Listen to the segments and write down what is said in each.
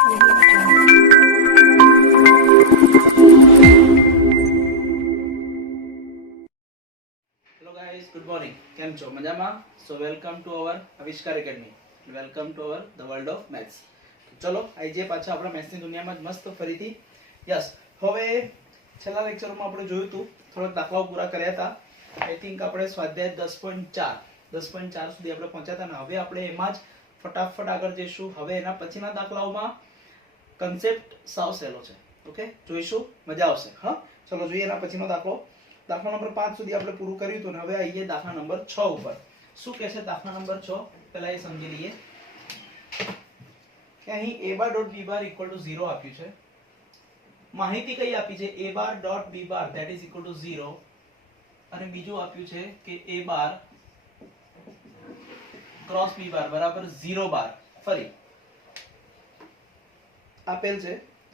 Hello guys, good morning. કેમ છો? મજામાં? સો વેલકમ ટુ અવર આવિષ્કાર academy. Welcome to over the world of maths. ચલો આજે પાછા આપણા મેથ્સની દુનિયામાં જ મસ્ત ફરીથી. યસ, હવે છેલ્લા લેક્ચરમાં આપણે જોયું હતું, થોડાક દાખલાઓ પૂરા કર્યા હતા. આઈ થિંક આપણે સ્વાધ્યાય 10.4 સુધી આપણે પહોંચ્યા હતા ને હવે આપણે એમાં જ ફટાફટ આગળ જઈશું. હવે એના પછીના દાખલાઓમાં કન્સેપ્ટ સાવ સહેલો છે. ઓકે, જોઈશું, મજા આવશે. હા, ચલો જોઈએ એના પછીનો દાખલો. દાખલા નંબર 5 સુધી આપણે પૂરું કર્યું હતું ને હવે આવીએ દાખલા નંબર 6 ઉપર. શું કહે છે દાખલા નંબર 6? પહેલા એ સમજી લઈએ કે અહીં a bar dot b bar equal to 0 આપ્યું છે. માહિતી કઈ આપી છે? a bar dot b bar that is equal to 0 અને બીજું આપ્યું છે કે a બાર ક્રોસ b બાર બરાબર 0 બાર. ફરી આપેલ છે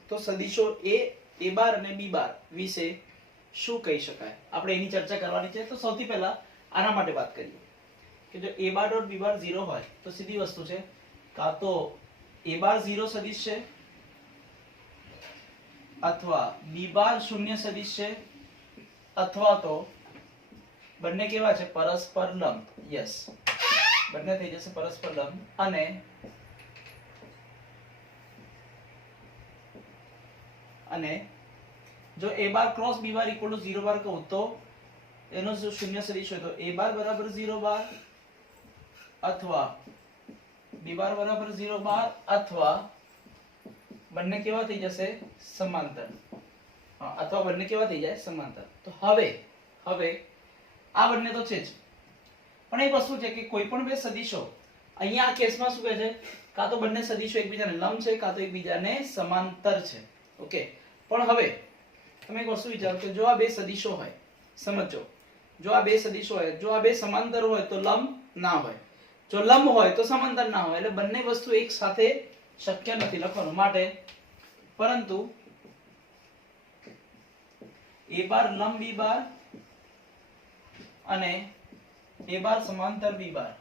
તો સદિશો a બાર અને b બાર વિશે શું કહી શકાય, આપણે એની ચર્ચા કરવાની છે. તો સૌથી પહેલા આના માટે વાત કરીએ કે જો a બાર ડોટ b બાર 0 હોય તો સીધી વસ્તુ છે, કાં તો a બાર 0 સદિશ છે અથવા b બાર શૂન્ય સદિશ છે અથવા તો બંને કેવા છે? પરસ્પર લંબ. યસ, બંને થઈ જશે પરસ્પર લંબ. અને જો a bar cross b bar equal to 0 બાર કહું તો એનો જો શૂન્ય સદિશ હોય તો a બાર બરાબર 0 બાર અથવા b બાર બરાબર 0 બાર અથવા બંને કેવા થઈ જશે? સમાંતર. હા, અથવા બંને કેવા થઈ જાય? સમાંતર. તો હવે આ બંને તો છે જ, પણ એક વસ્તુ છે કે કોઈ પણ બે સદિશો અહીંયા આ કેસમાં શું કહે છે? કાં તો બંને સદિશો એકબીજાને લંબ છે કાં તો એકબીજાને સમાંતર છે. ઓકે, પણ હવે તમે એક વસ્તુ વિચારો કે જો આ બે સદિશો હોય, સમજો, જો આ બે સદિશો હોય, જો આ બે સમાંતર હોય તો લંબ ના હોય, જો લંબ હોય તો સમાંતર ના હોય, એટલે બંને વસ્તુ એક સાથે શક્ય નથી લખવાનું. માટે પરંતુ a બાર લંબ b બાર અને a બાર સમાંતર b બાર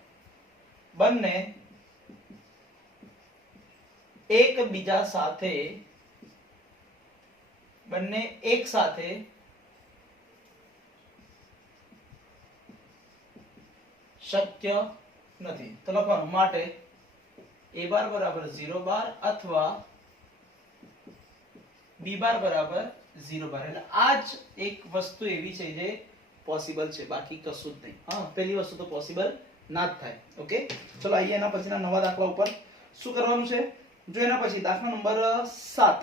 બંને એકબીજા સાથે એક સાથે શક્ય નથી. તો લખવાનું માટે a બાર બરાબર 0 બાર અથવા b બાર બરાબર 0 બાર. એટલે આ જ એક વસ્તુ એવી છે જે પોસિબલ છે, બાકી કશું જ નહીં. હા, પહેલી વસ્તુ તો પોસિબલ ના જ થાય. ઓકે, ચલો આઈએ એના પછીના નવા દાખલા ઉપર. શું કરવાનું છે? જો એના પછી દાખલા નંબર 7.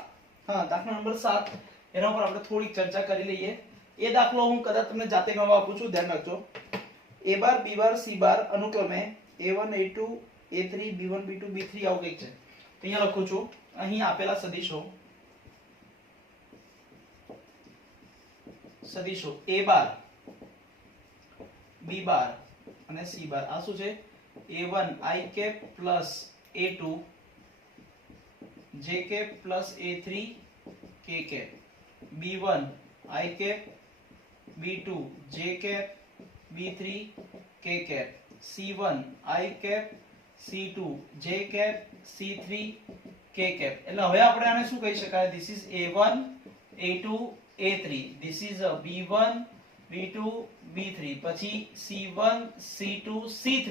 હા, દાખલા નંબર 7 એના ઉપર આપણે થોડીક ચર્ચા કરી લઈએ. એ દાખલો હું કદાચ તમને જાતે ગણવા આપું છું, ધ્યાન રાખજો. a bar b bar c બાર અનુક્રમે a1 a2 a3 b1 b2 b3 આવું કંઈક છે. તો અહીંયા લખું છું, અહીં આપેલા સદિશો a બાર b બાર અને c બાર આ શું છે? a1 i cap plus a2 j cap plus a3 k cap, b1 i cap, b2 j cap, b3 k cap, c1 i cap, c2 j cap, c3 k cap. એટલે હવે આપણે આને શું કહી શકાય? This is a1 a2 a3, this is a b1 b2 b3, પછી c1 c2 c3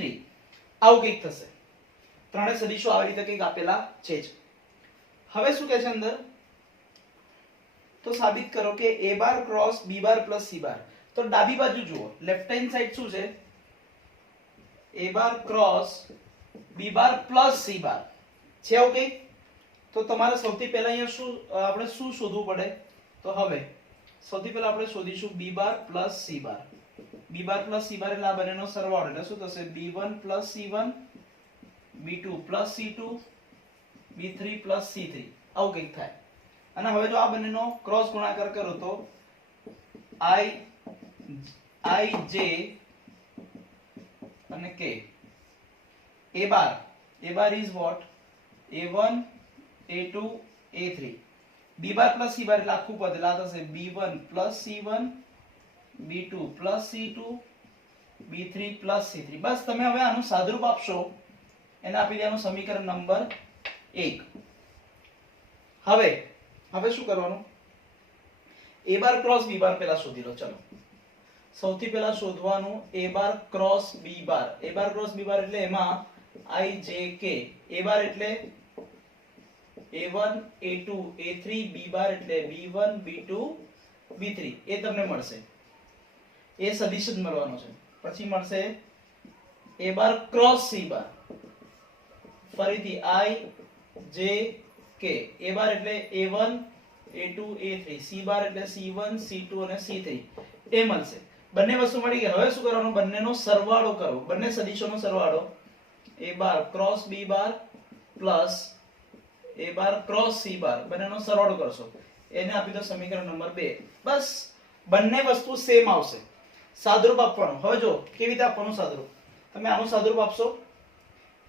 આવું કંઈક થશે. ત્રણે સદિશો આવી રીતે કંઈક આપેલા છે જ. હવે શું કહે છે અંદર? તો સાબિત કરો કે a bar cross b bar plus c બાર. તો ડાબી બાજુ જુઓ, લેફ્ટ હેન્ડ સાઈડ શું છે? a bar cross b bar plus c બાર છે. ઓકે, તો તમારે સૌથી પહેલા અહીંયા શું આપણે શું શોધવું પડે? તો હવે સૌથી પહેલા આપણે શોધીશું b બાર પ્લસ c બાર. b બાર પ્લસ c બાર એટલે આ બંનેનો સરવાળો, એટલે શું થશે? b1 plus c1 b2 plus c2 b3 plus c3 આવું કંઈક થાય. અને હવે જો આ બંનેનો ક્રોસ ગુણાકાર કરો તો i j અને k. a bar is what? a1 a2 a3. b bar plus c બાર એટલે આખું પદ, એટલે આ થશે b1 plus c1 b2 plus c2 b3 plus c3. બસ તમે હવે આનું સાદુરૂપ આપશો, એને આપી દેવાનું સમીકરણ નંબર 1. હવે હવે શું કરવાનું, a બાર ક્રોસ b બાર પહેલા શોધી લો. ચલો સૌથી પહેલા શોધવાનું a bar cross b bar. a bar cross b bar એટલે એમાં i j k. a બાર એટલે a1 a2 a3 b bar એટલે b1 b2 b3 એ તમને મળશે. એ સદિશ જ મળવાનો છે. પછી મળશે a બાર ક્રોસ c બાર, ફરીથી i j k. a બાર એટલે a1 a2 a3 c બાર એટલે c1 c2 અને c3 એ મળશે. બંને વસ્તુ મળી ગઈ. હવે શું કરવાનું, બંનેનો સરવાળો કરો, બંને સદિશોનો સરવાળો. a bar cross b bar plus a bar cross c બાર બંનેનો સરવાળો કરશો, એને આપી દો સમીકરણ નંબર 2. બસ બંને વસ્તુ સેમ આવશે. સાદુરૂપ આપવાનું. હવે જો કેવી રીતે આપવાનું સાદુરૂપ, તમે આનું સાદુરૂપ આપશો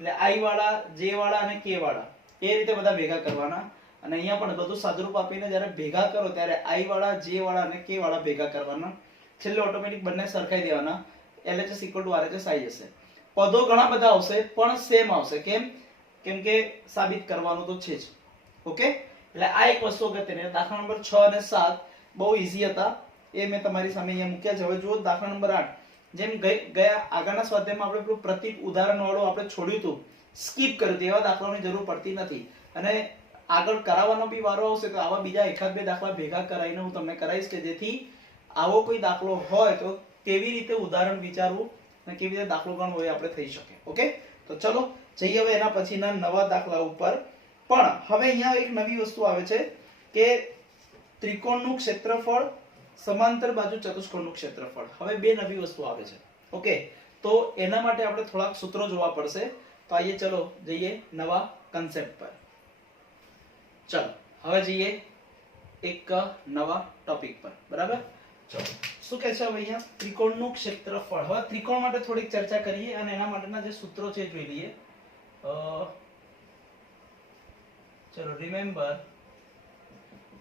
એટલે i વાળા j વાળા અને k વાળા એ રીતે બધા ભેગા કરવાના, અને અહીંયા પણ બધું સાદુરૂપ આપીને જ્યારે ભેગા કરો ત્યારે i વાળા j વાળા અને k વાળા ભેગા કરવાના. છેલ્લે ઓટોમેટિક બંને સરખાઈ દેવાના. LHS = RHS આવી જશે. પદો ઘણા બધા આવશે પણ સેમ આવશે. કેમ? કેમ કે સાબિત કરવાનું તો છે જ. ઓકે, એટલે આ એક વસ્તુ અગત્યની. દાખલા નંબર 6 અને 7 બહુ ઈઝી હતા, એ મેં તમારી સામે અહીંયા મૂક્યા છે. હવે જુઓ દાખલા નંબર 8. જેમ ગયા આગળના સ્વાધ્યાયમાં આપણે પેલું પ્રતીક ઉદાહરણ વાળું આપણે છોડ્યું હતું, સ્કીપ કર્યું હતું, એવા દાખલાઓની જરૂર પડતી નથી. અને આગળ કરાવવાનો બી વારો આવશે તો આવા બીજા એકાદ બે દાખલા ભેગા કરાવીને હું તમને કરાવીશ કે જેથી આવો કોઈ દાખલો હોય તો કેવી રીતે ઉદાહરણ વિચારવું અને કેવી રીતે દાખલો ગણવો એ આપણે થઈ શકે. ઓકે, તો ચલો જઈએ હવે એના પછીના નવા દાખલા ઉપર. પણ હવે અહીંયા એક નવી વસ્તુ આવે છે કે ત્રિકોણનું ક્ષેત્રફળ, સમાંતર બાજુ ચતુષ્કોણનું ક્ષેત્રફળ. હવે બે નવી વસ્તુ આવે છે. ઓકે, તો એના માટે આપણે થોડાક સૂત્રો જોવા પડશે. તો આઈએ ચલો જઈએ નવા કન્સેપ્ટ પર. ચલો હવે જઈએ એક નવા ટોપિક પર. બરાબર, ચલો શું કહે છે હવે અહીંયા ત્રિકોણનું ક્ષેત્રફળ. હવે ત્રિકોણ માટે થોડીક ચર્ચા કરીએ અને એના માટેના જે સૂત્રો છે જોઈ લઈએ. ચલો રિમેમ્બર,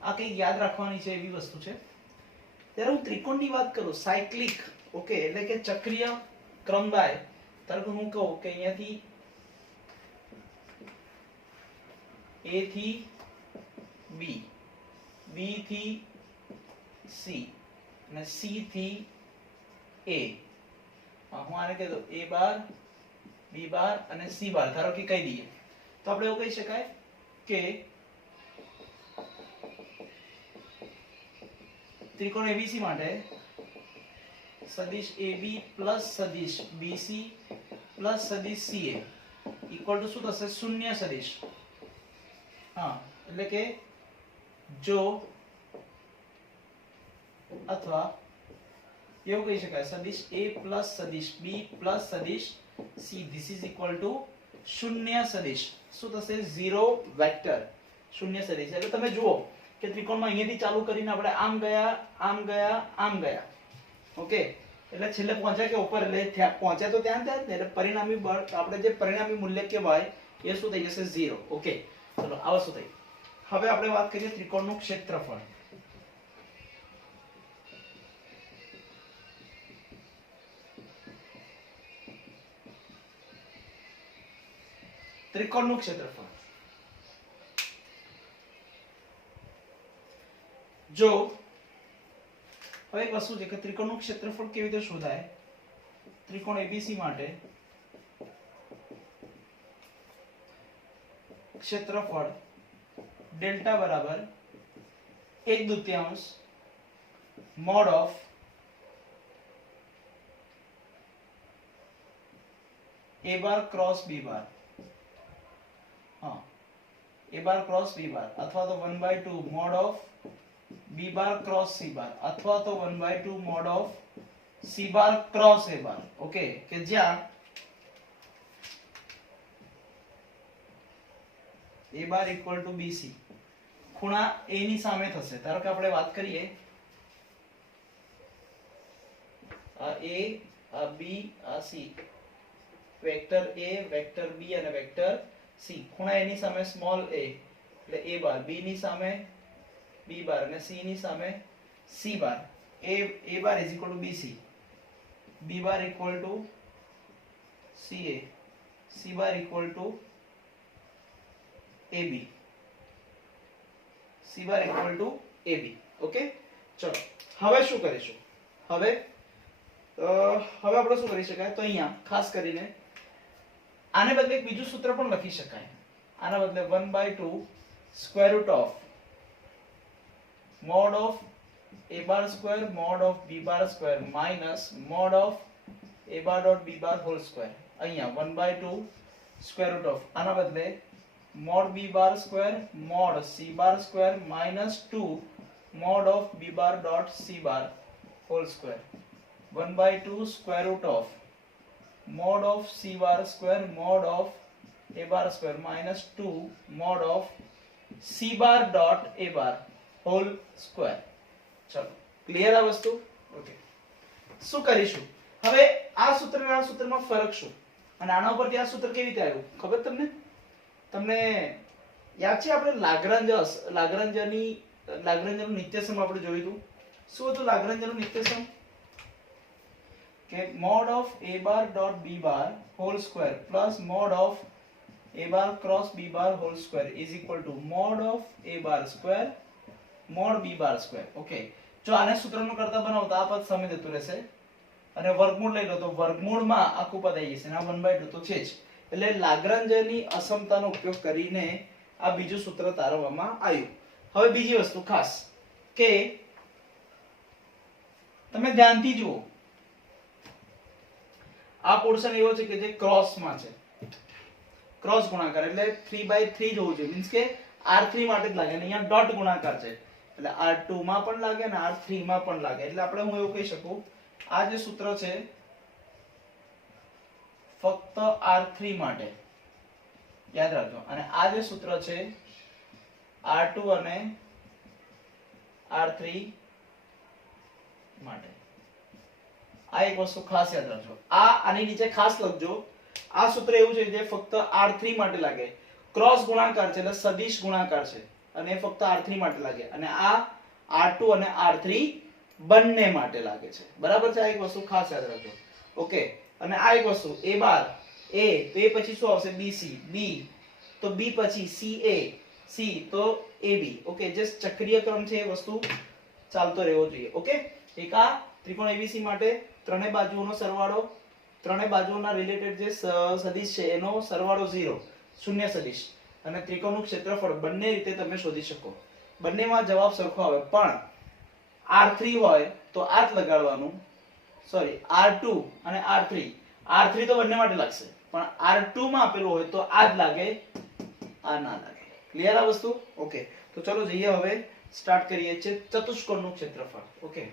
આ કંઈક યાદ રાખવાની છે એવી વસ્તુ છે. ત્યારે હું ત્રિકોણની વાત કરું, સાયક્લિક, ઓકે, એટલે કે ચક્રીય ક્રમવાય, ધારો કે હું કહું કે અહીંયાથી a થી b, b થી c અને c થી a. હું આને કહી દઉં a બાર b બાર અને c બાર ધારો કે કહી દઈએ તો આપણે એવું કહી શકાય કે ત્રિકોણ ABC માટે સદિશ AB પ્લસ સદિશ BC પ્લસ સદિશ CA ઇક્વલ ટુ શું થશે, શૂન્ય સદિશ. હા, એટલે કે જો અથવા એવું કહી શકાય સદિશ A પ્લસ સદિશ B પ્લસ સદિશ C this is equal to શૂન્ય સદિશ. શું થશે, ઝીરો વેક્ટર, શૂન્ય સદિશ. એટલે તમે જુઓ કે ત્રિકોણમાં અહીંયાથી ચાલુ કરીને આપણે આમ ગયા આમ ગયા આમ ગયા. ઓકે, એટલે છેલ્લે પહોંચ્યા કે ઉપર, એટલે પહોંચ્યા તો ત્યાં જ ને, એટલે પરિણામી બળ, આપણે જે પરિણામી મૂલ્ય કહેવાય એ શું થઈ જશે, 0. ઓકે, ચલો આ વસ્તુ થઈ. હવે આપણે વાત કરીએ ત્રિકોણનું ક્ષેત્રફળ. ત્રિકોણનું ક્ષેત્રફળ જો હવે એક વસ્તુ છે કે ત્રિકોણનું ક્ષેત્રફળ કેવી રીતે શોધાય. ત્રિકોણ ABC માટે ક્ષેત્રફળ ડેલ્ટા બરાબર 1/2 mod of A bar cross B બાર. હા, A બાર ક્રોસ B બાર અથવા તો 1/2 mod of B bar cross C બાર અથવા તો 1/2 mod of C bar cross A bar. Okay, કે જ્યાં A bar equal to BC, ખૂણા A ની સામે થશે. ધારો કે આપણે વાત કરીએ આ A, આ B, આ C, vector A, vector B અને વેક્ટર C. ખૂણા A ની સામે સ્મોલ a એટલે A બાર, B ની સામે B બાર અને C ની સામે C bar. A bar is equal to BC, B bar equal to CA, C bar equal to AB. c bar equal to ab. Okay, ચલો હવે શું કરીશું? હવે આપણે શું કરી શકાય? તો અહીંયા ખાસ કરીને આને બદલે એક બીજું સૂત્ર પણ લખી શકાય. આના બદલે 1/2 square root of mod of a bar square mod of b bar square minus mod of a bar dot b bar whole square. અહીંયા 1/2 square root of આના બદલે mod b bar square mod c bar square minus 2 mod of b bar dot c bar whole square. 1/2 square root of mod of c bar square mod of a bar square minus 2 mod of c bar dot a bar whole square. ચલો clear આ વસ્તુ? Okay, શું કરીશું હવે? આ સૂત્ર અને આ સૂત્રમાં ફરક શું, અને આના ઉપરથી આ સૂત્ર કેવી રીતે આવ્યું ખબર તમને? તમને યાદ છે આપણે લાગ્રાંજનું નિત્યસમ આપણે જોયું હતું. શું હતું લાગ્રાંજનું નિત્યસમ? કે mod of a bar dot b bar whole square plus mod of a bar cross b bar whole square is equal to mod of a bar square mod b bar square. Okay, જો આને સૂત્રનું કરતા બનાવતા આ પદ સામે જતું રહેશે અને વર્ગમૂળ લઈ લો તો વર્ગમૂળમાં આખું પદ આવી જશે. આ 1/2 તો છે જ. એટલે લાગ્રાંજની અસમતાનો ઉપયોગ કરીને આ બીજું સૂત્ર તારવવામાં આવ્યું. હવે બીજી વસ્તુ ખાસ કે તમે ધ્યાનથી જુઓ, આ પોર્શન એવો છે કે જે ક્રોસમાં છે. ક્રોસ ગુણાકાર એટલે 3/3 જ હોવું જોઈએ. મીન્સ કે r3 માટે જ લાગે અને અહીંયા ડોટ ગુણાકાર છે એટલે r2 માં પણ લાગે અને r3 માં પણ લાગે. એટલે આપણે હું એવું કહી શકું આ જે સૂત્ર છે ફક્ત r3 માટે યાદ રાખજો, અને આ જે સૂત્ર છે r2 અને r3 માટે. આ એક વસ્તુ ખાસ યાદ રાખજો. આની નીચે ખાસ લખજો આ સૂત્ર એવું છે જે ફક્ત r3 માટે લાગે. ક્રોસ ગુણાકાર છે એટલે સદિશ ગુણાકાર છે અને ફક્ત r3 માટે લાગે, અને આ r2 અને r3 બંને માટે લાગે છે. બરાબર છે? આ એક વસ્તુ ખાસ યાદ રાખજો. ઓકે, અને આ એક વસ્તુ a બાર a તો એ પછી શું આવશે? bc, b તો b પછી ca, c તો ab. ઓકે, જે ચક્રીય ક્રમ છે એ વસ્તુ ચાલતો રહેવો જોઈએ. ઓકે, એક આ ત્રિકોણ abc માટે ત્રણેય બાજુઓનો સરવાળો, ત્રણેય બાજુઓના રિલેટેડ જે સદિશ છે એનો સરવાળો 0, શૂન્ય સદિશ, અને ત્રિકોણનું ક્ષેત્રફળ બંને રીતે તમે શોધી શકો. બંનેમાં જવાબ સરખો આવે, પણ r3 હોય તો આ જ લગાડવાનું, સોરી r2 અને r3 તો બંને માટે લાગશે, પણ r2 માં આપેલું હોય તો આ જ લાગે, આ ના લાગે. ક્લિયર આ વસ્તુ? ઓકે, તો ચલો જઈએ હવે સ્ટાર્ટ કરીએ છીએ ચતુષ્કોણનું ક્ષેત્રફળ. ઓકે,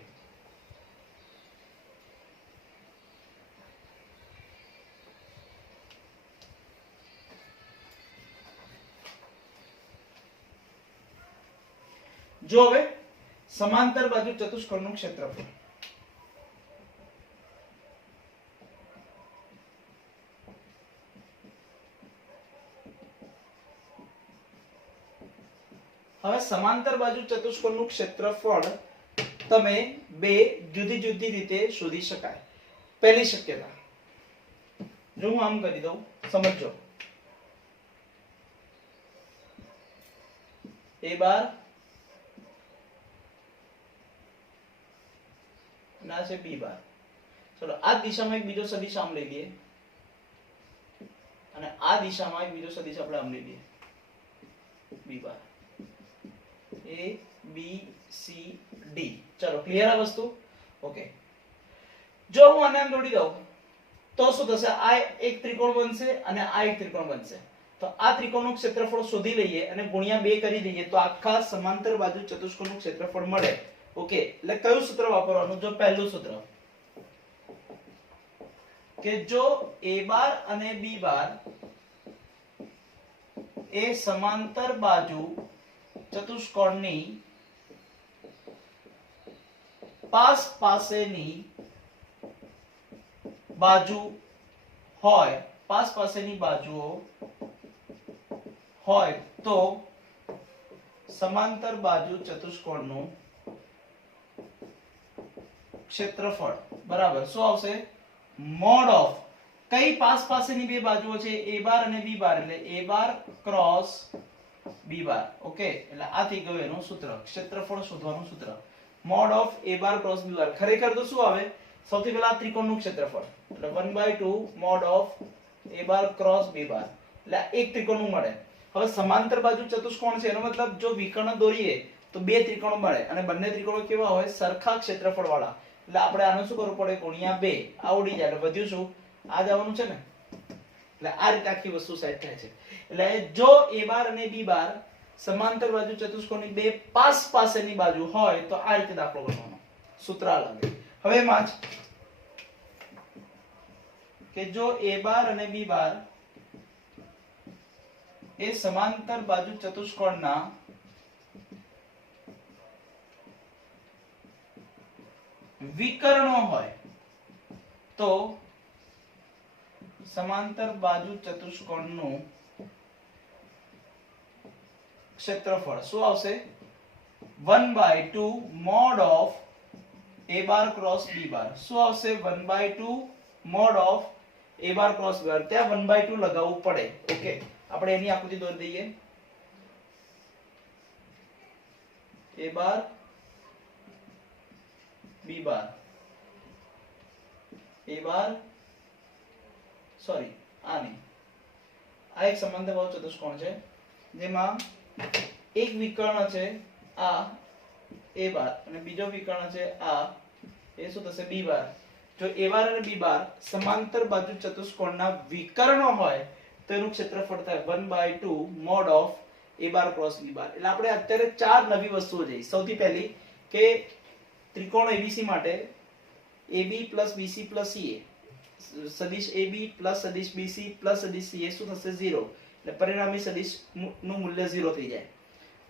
જો હવે સમાંતર બાજુ ચતુષ્કોણનું ક્ષેત્રફળ. હવે સમાંતર બાજુ ચતુષ્કોણનું ક્ષેત્રફળ તમે બે જુદી જુદી રીતે શોધી શકાય. પહેલી શક્યતા, જો હું આમ કરી દઉં, સમજો a બાર ના છે b બાર. ચલો આ દિશામાં એક બીજો સદિશ આમ લઈ લઈએ અને આ દિશામાં એક બીજો સદિશ આપણે આમ લઈ લઈએ b bar. a b c d. ચલો ક્લિયર આ વસ્તુ? ઓકે, જો હું આને આમ જોડી દઉં તો શું થશે? આ એક ત્રિકોણ બનશે અને આ એક ત્રિકોણ બનશે. તો આ ત્રિકોણનું ક્ષેત્રફળ શોધી લઈએ અને ગુણ્યા 2 કરી દઈએ તો આખા સમાંતર બાજુ ચતુષ્કોણનું ક્ષેત્રફળ મળે. ઓકે, એટલે કયું સૂત્ર વાપરવાનું? જો પહેલું સૂત્ર કે જો a બાર અને b બાર એ સમાંતર બાજુ ચતુષ્કોણની પાસેની બાજુ હોય, પાસેની બાજુઓ હોય તો સમાંતર બાજુ ચતુષ્કોણનું ક્ષેત્રફળ બરાબર શું આવશે? મોડ ઓફ કઈ પાસેની બે બાજુઓ છે? a બાર અને b બાર, એટલે a bar cross B bar. Okay, એટલે આ થઈ ગયું એનું સૂત્ર, ક્ષેત્રફળ શોધવાનું સૂત્ર. Mod of A bar cross B bar. ખરેખર તો શું આવે? સૌથી પહેલા ત્રિકોણનું ક્ષેત્રફળ એટલે 1/2 mod of A bar cross B bar, એટલે એક ત્રિકોણનું મળે. હવે સમાંતર બાજુ ચતુષ્કોણ છે, એનો મતલબ જો વિકર્ણ દોરીએ તો બે ત્રિકોણો મળે અને બંને ત્રિકોણો કેવા હોય? સરખા ક્ષેત્રફળ વાળા. એટલે આપણે આનું શું કરવું પડે? ગુણ્યા 2. આ ઉડી જાય એટલે વધ્યું શું? આ જવાનું છે ને. એટલે આ રીતે આખી વસ્તુ સેટ થાય છે. એટલે જો એ બાર અને બી બાર સમાંતર બાજુ ચતુષ્કોણની બે પાસેની બાજુ હોય તો આ રીતે દાખલો ગણવાનો. સૂત્ર લાગે. હવે એમાં જ કે જો એ બાર અને બી બાર એ સમાંતર બાજુ ચતુષ્કોણના વિકર્ણો હોય તો સમાંતર બાજુ ચતુષ્કોણનું ક્ષેત્રફળ શું આવશે? 1/2 mod of a bar cross b બાર. શું આવશે? 1/2 mod of a bar cross b બાર. ત્યાં 1/2 લગાવવું પડે. ઓકે, આપણે એની આકૃતિ દોરી દઈએ. a bar b bar, a bar sorry આ નહીં, આ એક સમાંતર બાજુ ચતુષ્કોણ છે જેમાં એક વિકર્ણ છે આ a બાર અને બીજો વિકર્ણ છે આ, એ શું થશે? b બાર. જો a બાર અને b બાર સમાંતર બાજુ ચતુષ્કોણના વિકર્ણો હોય તો એનું ક્ષેત્રફળ થાય 1/2 mod of a bar cross b bar. એટલે આપણે અત્યારે ચાર નવી વસ્તુઓ જોઈ. સૌથી પહેલી કે ત્રિકોણ ABC માટે AB + BC + CA, સદિશ AB + સદિશ BC + સદિશ CA શું થશે? 0. એટલે પરિણામી સદિશ નું મૂલ્ય 0 થઈ જાય.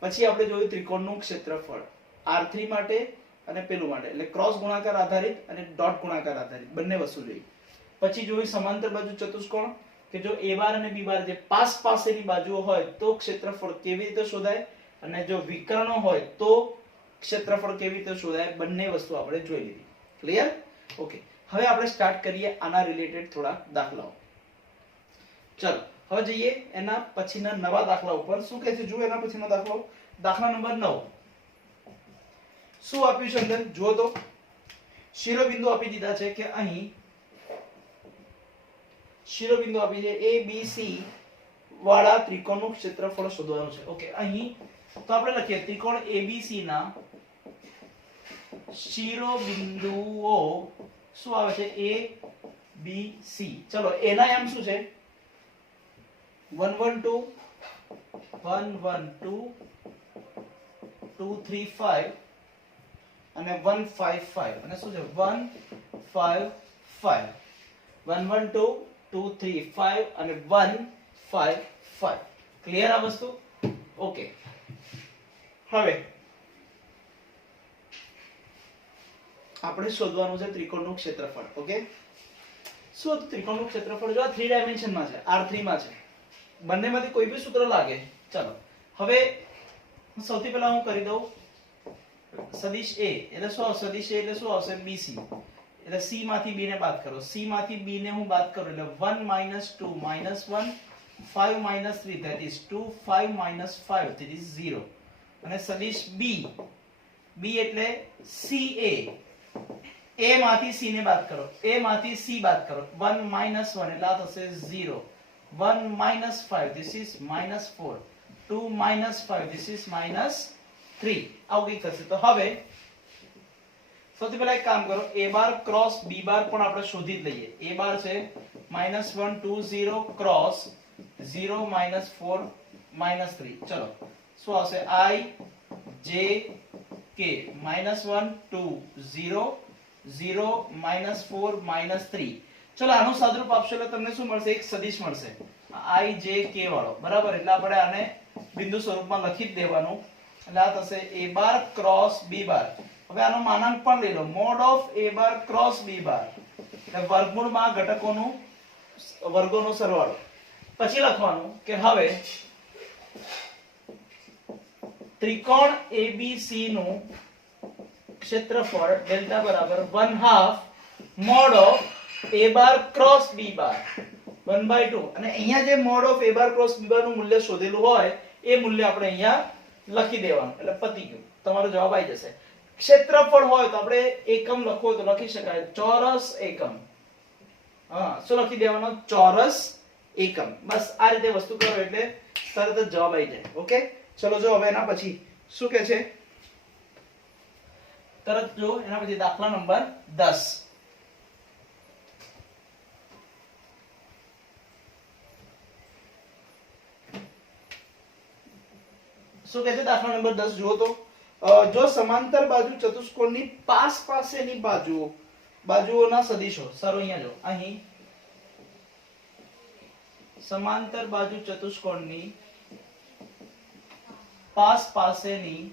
પછી આપણે જોયું ત્રિકોણનું ક્ષેત્રફળ R3 માટે અને પેલું માટે, એટલે ક્રોસ ગુણાકાર આધારિત અને ડોટ ગુણાકાર આધારિત બંને વસ્તુ જોઈ. પછી જોયું સમાંતર બાજુ ચતુષ્કોણ કે જો a બાર અને b બાર જે પાસેની બાજુઓ હોય તો ક્ષેત્રફળ કેવી રીતે શોધાય અને જો વિકર્ણો હોય તો ક્ષેત્રફળ કેવી રીતે શોધાય, બંને વસ્તુ આપણે જોઈ લીધી. ક્લિયર? ઓકે, હવે આપણે સ્ટાર્ટ કરીએ આના રિલેટેડ થોડા દાખલાઓ. ચલો હવે જઈએ એના પછીના નવા દાખલા ઉપર. શું કહે છે? જુઓ એના પછીનો દાખલો, દાખલા નંબર 9. શું આપ્યું છે અંદર જુઓ તો. શિરોબિંદુ આપી દીધા છે કે અહીં શિરોબિંદુ આપી છે ABC વાળા ત્રિકોણનું ક્ષેત્રફળ શોધવાનું છે. ઓકે, અહીં તો આપણે લખીએ ત્રિકોણ ABC ના શિરોબિંદુઓ શું આવે છે? A B C. ચલો એના એમ શું છે? 1 1 2 1 1 2 2 3 5 અને 1 5 5 અને શું છે? 1 5 5 1 1 2 2 3 5 અને 1 5 5. ક્લિયર આ વસ્તુ? ઓકે, હવે આપણે શોધવાનું છે ત્રિકોણનું ક્ષેત્રફળ. ઓકે, શું હતું ત્રિકોણનું ક્ષેત્રફળ? જો આ 3 ડાયમેન્શનમાં છે, R3 માં છે. બંનેમાંથી કોઈ બી સૂત્ર લાગે. ચલો હવે સૌથી પહેલા હું કરી દઉં સદિશ A એટલે શું આવશે? સદિશ A એટલે શું આવશે? BC. એટલે C માંથી B ને બાદ કરો. C માંથી B ને હું બાદ કરું એટલે 1 - 2 - 1 5 - 3 that is 2 5 - 5 that is 0. અને સદિશ B, B એટલે CA, A માંથી C ને બાદ કરો, A માંથી C બાદ કરો, 1 - 1 એટલે આ થશે 0, 1 - 5 this is -4, 2 - 5 this is -3. આવું કંઈક થશે. તો હવે સૌથી પહેલા એક કામ કરો, a બાર ક્રોસ b બાર પણ આપણે શોધી જ લઈએ. a બાર છે -1 2 0 ક્રોસ 0 -4 -3. ચલો શું આવશે? I J K -1 2 0 0 -4 -3. ચલો આનું સાદરૂપ આપશો એટલે તમને શું મળશે? એક સદિશ મળશે I J K વાળો. બરાબર? એટલે આપણે આને બિંદુ સ્વરૂપમાં લખી જ દેવાનું. એટલે આ થશે a bar cross b bar. હવે આનો માનાંક પણ લઈ લો, mod of a bar cross b bar એટલે વર્ગમૂળમાં ઘટકોનું વર્ગોનો સરવાળો. પછી લખવાનું કે હવે ત્રિકોણ ABC નું ક્ષેત્રફળ ડેલ્ટા બરાબર 1/2 mod of a bar cross b બાર 1/2. અને અહીંયા જે mode of a bar cross b બાર નું મૂલ્ય શોધેલું હોય એ એ મૂલ્ય આપણે અહીંયા લખી દેવાનું એટલે પતી ગયું, તમારો જવાબ આવી જશે. ક્ષેત્રફળ હોય તો આપણે એકમ લખવો હોય તો લખી શકાય ચોરસ એકમ. હા, શું લખી દેવાનો? ચોરસ એકમ. બસ આ રીતે વસ્તુ કરો એટલે તરત જ જવાબ આવી જાય. ઓકે, ચલો જો હવે એના પછી શું કહે છે, તરત જો એના પછી દાખલા નંબર 10. શું કહે છે દાખલા નંબર 10 જુઓ તો, જો સમાંતર બાજુ ચતુષ્કોણની પાસેની બાજુઓના સદિશો, સરો અહીંયા જો, અહીં સમાંતર બાજુ ચતુષ્કોણની પાસેની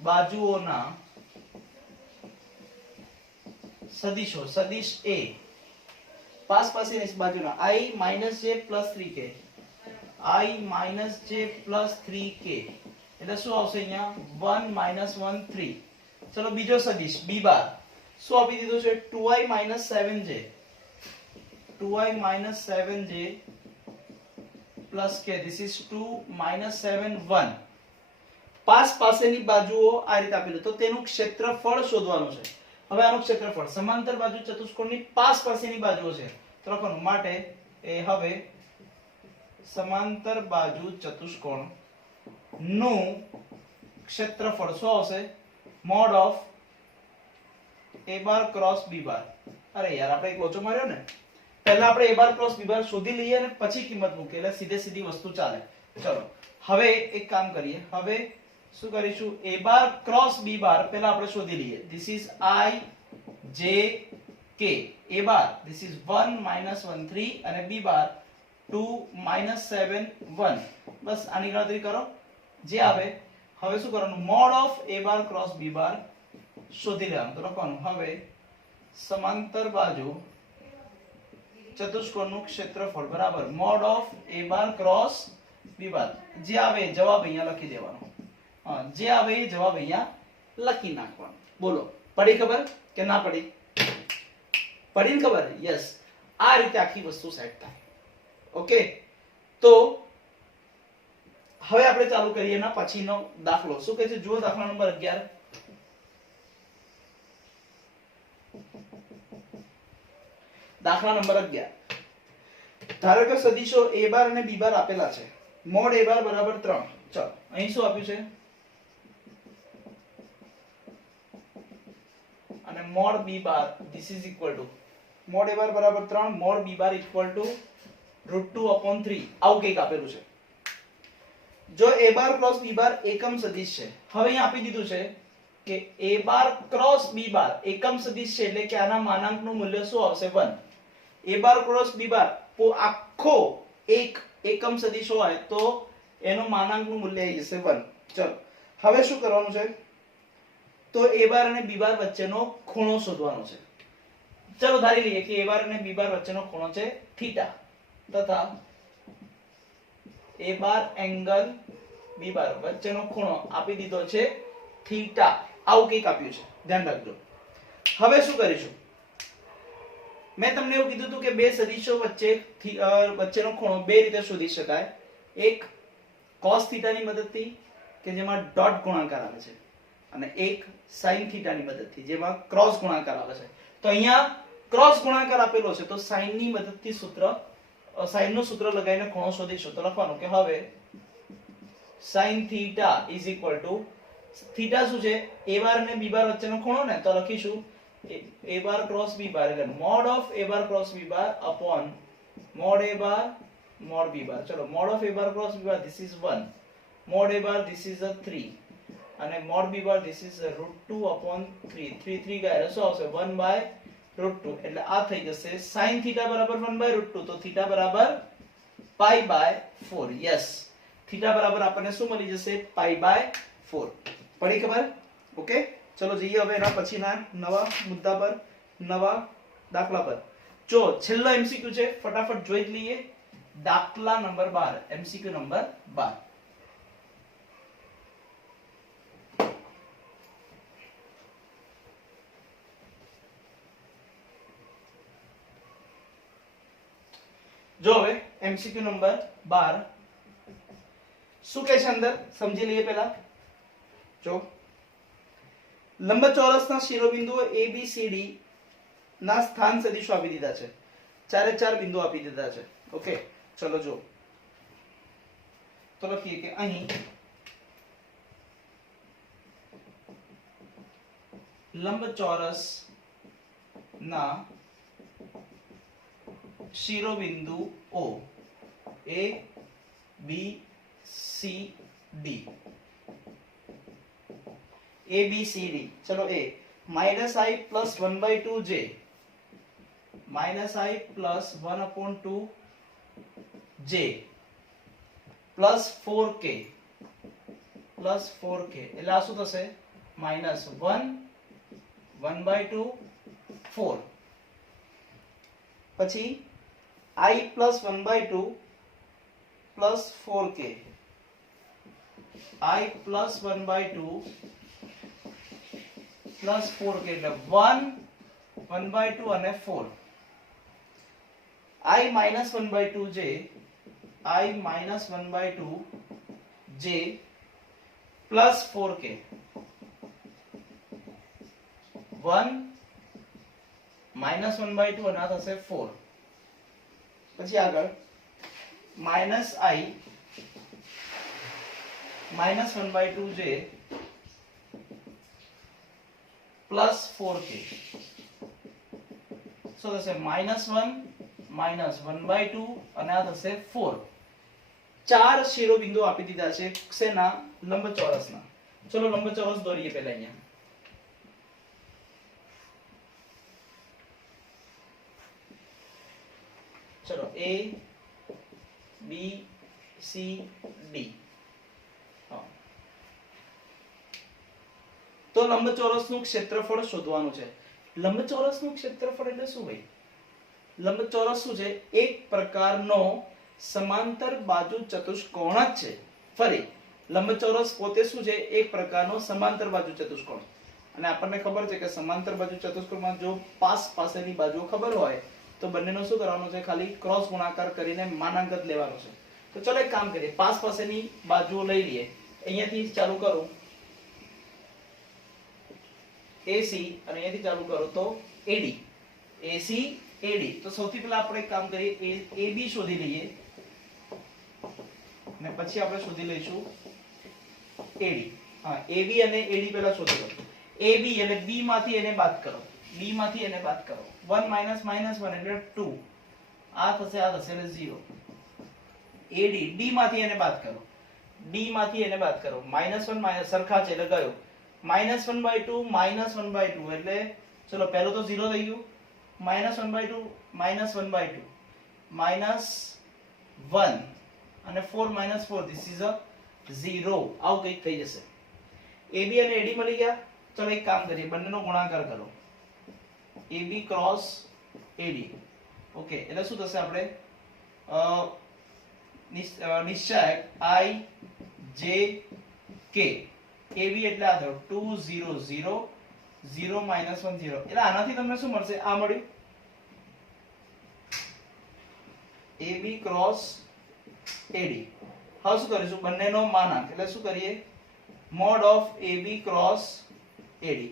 બાજુઓના સદિશો, સદિશ A પાસેની બાજુના I - j + 3k, I - j + 3k એટલે શું આવશે અહીંયા 1 - 1 3. ચલો બીજો સદિશ B બાર શું આપી દીધું છે 2i - 7j, 2i - 7j + k, this is 2 - 7 1. પાસેની બાજુઓ આ રીતે આપેલું તો તેનું ક્ષેત્રફળ શોધવાનું છે. હવે આનું ક્ષેત્રફળ સમાંતર બાજુ ચતુષ્કોણની પાસેની બાજુઓ છે તો લખવાનું માટે એ હવે સમાંતર બાજુ ચતુષ્કોણ નું ક્ષેત્રફળ શું આવશે mod of a bar cross b bar. અરે યાર આપણે એક લોચો માર્યો ને, પહેલા આપણે a bar cross b bar શોધી લઈએ અને પછી કિંમત મૂકીએ એટલે સીધી વસ્તુ ચાલે. ચલો હવે એક કામ કરીએ, હવે શું કરીશું a bar cross b bar પહેલા આપણે શોધી લઈએ. This is I j k. a bar this is 1 - 1 3 અને b bar 2 - 7 1. બસ આની ગણતરી કરો જે આવે. હવે શું કરવાનું mod of a bar cross b bar શોધી લેવાનું તો લખવાનું હવે સમાંતર બાજુ ચતુષ્કોણનું ક્ષેત્રફળ બરાબર mod of a bar cross b bar. જે આવે જવાબ અહીંયા લખી દેવાનો. હા, જે આવે એ જવાબ અહીંયા લખી નાખવાનો. બોલો પડી ખબર કે ના પડી? પડી ને ખબર? યસ, આ રીતે આખી વસ્તુ સેટ થાય. ઓકે, તો હવે આપણે ચાલુ કરીએ એના પછીનો દાખલો. શું કહે છે જુઓ દાખલા નંબર 11. દાખલા નંબર 11. ધારો કે સદિશો a બાર અને b બાર આપેલા છે. mod a બાર બરાબર 3. ચલો અહીં શું આપ્યું છે અને mod b bar this is equal to mod a બાર બરાબર 3 mod b bar equal to √2/3 આવું કંઈક આપેલું છે. જો a બાર ક્રોસ b બાર એકમ સદિશ છે, હવે અહીં આપી દીધું છે કે a બાર ક્રોસ b બાર એકમ સદિશ છે એટલે કે આના માનાંકનું મૂલ્ય શું આવશે 1. a બાર ક્રોસ b બાર આખો એક એકમ સદિશ હોય તો એનું માનાંકનું મૂલ્ય આવી જશે 1. ચલો હવે શું કરવાનું છે તો a બાર અને b બાર વચ્ચેનો ખૂણો શોધવાનો છે. ચલો ધારી લઈએ કે a બાર અને b બાર વચ્ચેનો ખૂણો છે થીટા તથા a બાર એંગલ b બાર વચ્ચેનો ખૂણો આપી દીધો છે થીટા. આવું કંઈક આપ્યું છે, ધ્યાન રાખજો. હવે શું કરીશું, મેં તમને એવું કીધું હતું કે બે સદિશો વચ્ચેનો ખૂણો બે રીતે શોધી શકાય. એક cos થીટાની મદદથી કે જેમાં ડોટ ગુણાકાર આવે છે અને એક sin થીટાની મદદથી જેમાં ક્રોસ ગુણાકાર આવે છે. તો અહીંયા ક્રોસ ગુણાકાર આપેલો છે તો sin ની મદદથી sin નું સૂત્ર લગાવીને ખૂણો શોધીશું. તો લખવાનું કે હવે sin theta is equal to theta શું છે a બાર અને b બાર વચ્ચેનો ખૂણો ને, તો લખીશું a bar cross b bar એટલે mod of a bar cross b bar upon mod a bar mod b બાર. ચલો mod of a bar cross b bar this is 1, mod a bar this is a 3 અને mod b bar this is a √2/3. 3 3 ગયા શું આવશે 1/√2 એટલે આ થઈ જશે sin theta બરાબર 1/√2. તો થીટા બરાબર π/4. યસ, થીટા બરાબર આપણને શું મળી જશે π/4. પડી ખબર? ઓકે, ચલો જઈએ હવે એના પછીના નવા મુદ્દા પર, નવા દાખલા પર. જો છેલ્લો એમસીક્યુ છે ફટાફટ જોઈ જ લઈએ. દાખલા નંબર 12, એમસીક્યુ નંબર 12. જો હવે MCQ નંબર 12 શું કહે છે અંદર સમજી લઈએ પહેલા જો લંબચોરસના શિરોબિંદુઓ ABCD ના સ્થાન સદિશો આપી દીધા છે ચારે ચાર બિંદુ આપી દીધા છે ઓકે ચલો જો તો લખીએ કે અહીં લંબચોરસ ના શિરોબિંદુઓ A B C D A B C D चलो A minus I plus 1/2 J minus I plus 1/2 J plus 4K એટલે આ શું થશે માઇનસ 1 1/2 4 પછી I plus 1/2 plus 4K I plus 1/2 plus 4K એટલે 1 1/2 અને 4 I minus 1/2 J I minus 1/2 J plus 4K 1 minus 1/2 અને આ થશે 4 પછી આગળ minus I minus 1/2 J plus 4K so થશે -1 -1/2 અને આ થશે 4 ચાર શિરોબિંદુ આપી દીધા છે શેના લંબચોરસના ચલો લંબચોરસ દોરીએ પહેલા અહીંયા चलो A B C D તો લંબચોરસનું ક્ષેત્રફળ શોધવાનું છે લંબચોરસનું ક્ષેત્રફળ એટલે શું ભાઈ લંબચોરસ શું છે એક પ્રકારનો સમાંતર બાજુ ચતુષ્કોણ જ છે ફરી લંબચોરસ પોતે શું છે એક પ્રકારનો સમાંતર બાજુ ચતુષ્કોણ અને આપણને ખબર છે કે સમાંતર બાજુ ચતુષ્કોણમાં જો પાસેની બાજુઓ ખબર હોય તો બંનેનો શું કરવાનું છે ખાલી ક્રોસ ગુણાકાર કરીને માનાંકન લેવાનો છે તો ચલો એક કામ કરીએ પાસેની બાજુઓ લઈ લઈએ અહીંયાથી ચાલુ કરું AC અને અહીંયાથી ચાલુ કરો તો AD AC AD તો સૌથી પહેલા આપણે એક કામ કરીએ AB શોધી લઈએ અને પછી આપણે શોધી લઈશું AD હા AB અને AD પહેલા શોધી લો AB એટલે B માંથી એને બાદ કરો B માંથી એને બાદ કરો 1 minus minus 1 એટલે 2 આ થશે એટલે 0 AD D માંથી એને બાદ કરો D માંથી એને બાદ કરો -1 માઈનસ સરખા છે એટલે ગયો -1/2 -1/2 એટલે ચલો પહેલો તો 0 થઈ ગયું -1/2 -1/2 -1 અને 4 4 ધીસ ઇઝ અ 0 આવું કંઈક થઈ જશે AB અને AD મળી ગયા ચલો એક કામ કરીએ બંનેનો ગુણાકાર કરો AB ક્રોસ AD ઓકે એટલે શું થશે આપણે નિશ્ચાયક I J K AB એટલે આ થયો 2 0 0 0 -1 0 એટલે આનાથી તમને શું મળશે આ મળ્યું AB ક્રોસ AD હવે શું કરીશું બંનેનો માનાંક એટલે શું કરીએ mode of AB cross AD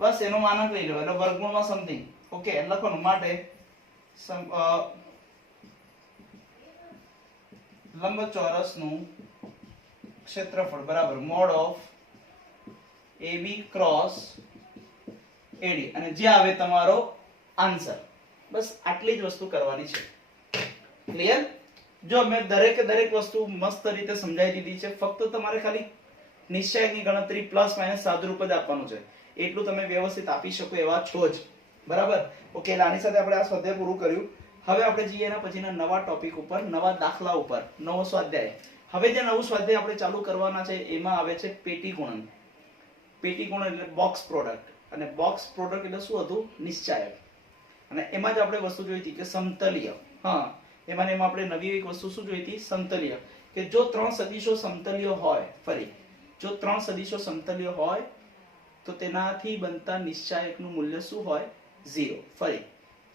બસ એનો માનાંક લઈ લો એટલે વર્ગમૂળમાં સમથિંગ ઓકે લખવાનું માટે લંબચોરસનું ક્ષેત્રફળ બરાબર mode of AB cross AD અને જે આવે તમારો આન્સર બસ આટલી જ વસ્તુ કરવાની છે ક્લિયર જો મેં દરેક વસ્તુ મસ્ત રીતે સમજાવી દીધી છે ફક્ત તમારે ખાલી નિશ્ચયકની ગણતરી પ્લસ માઈનસ સાદુરૂપ જ આપવાનું છે એટલું તમે વ્યવસ્થિત આપી શકો એવા છો જ બરાબર ઓકે આની સાથે આપણે આ સ્વાધ્યાય પૂરું કર્યું હવે આપણે જઈએ એના પછીના નવા ટોપિક ઉપર નવા દાખલા ઉપર નવો સ્વાધ્યાય હવે જે નવું સ્વાધ્યાય આપણે ચાલુ કરવાના છે એમાં આવે છે પેટીગુણન એટલે બોક્સ પ્રોડક્ટ અને બોક્સ પ્રોડક્ટ એટલે શું હતું નિશ્ચાયક અને એમાં જ આપણે વસ્તુ જોઈ હતી કે સમતલીય હા એમાં આપણે નવી એક વસ્તુ શું જોઈ હતી સમતલીય કે જો ત્રણ સદિશો સમતલીય હોય ફરી જો ત્રણ સદિશો સમતલીય હોય તો તેનાથી બનતા નિશ્ચાયકનું મૂલ્ય શું હોય 0 ફરી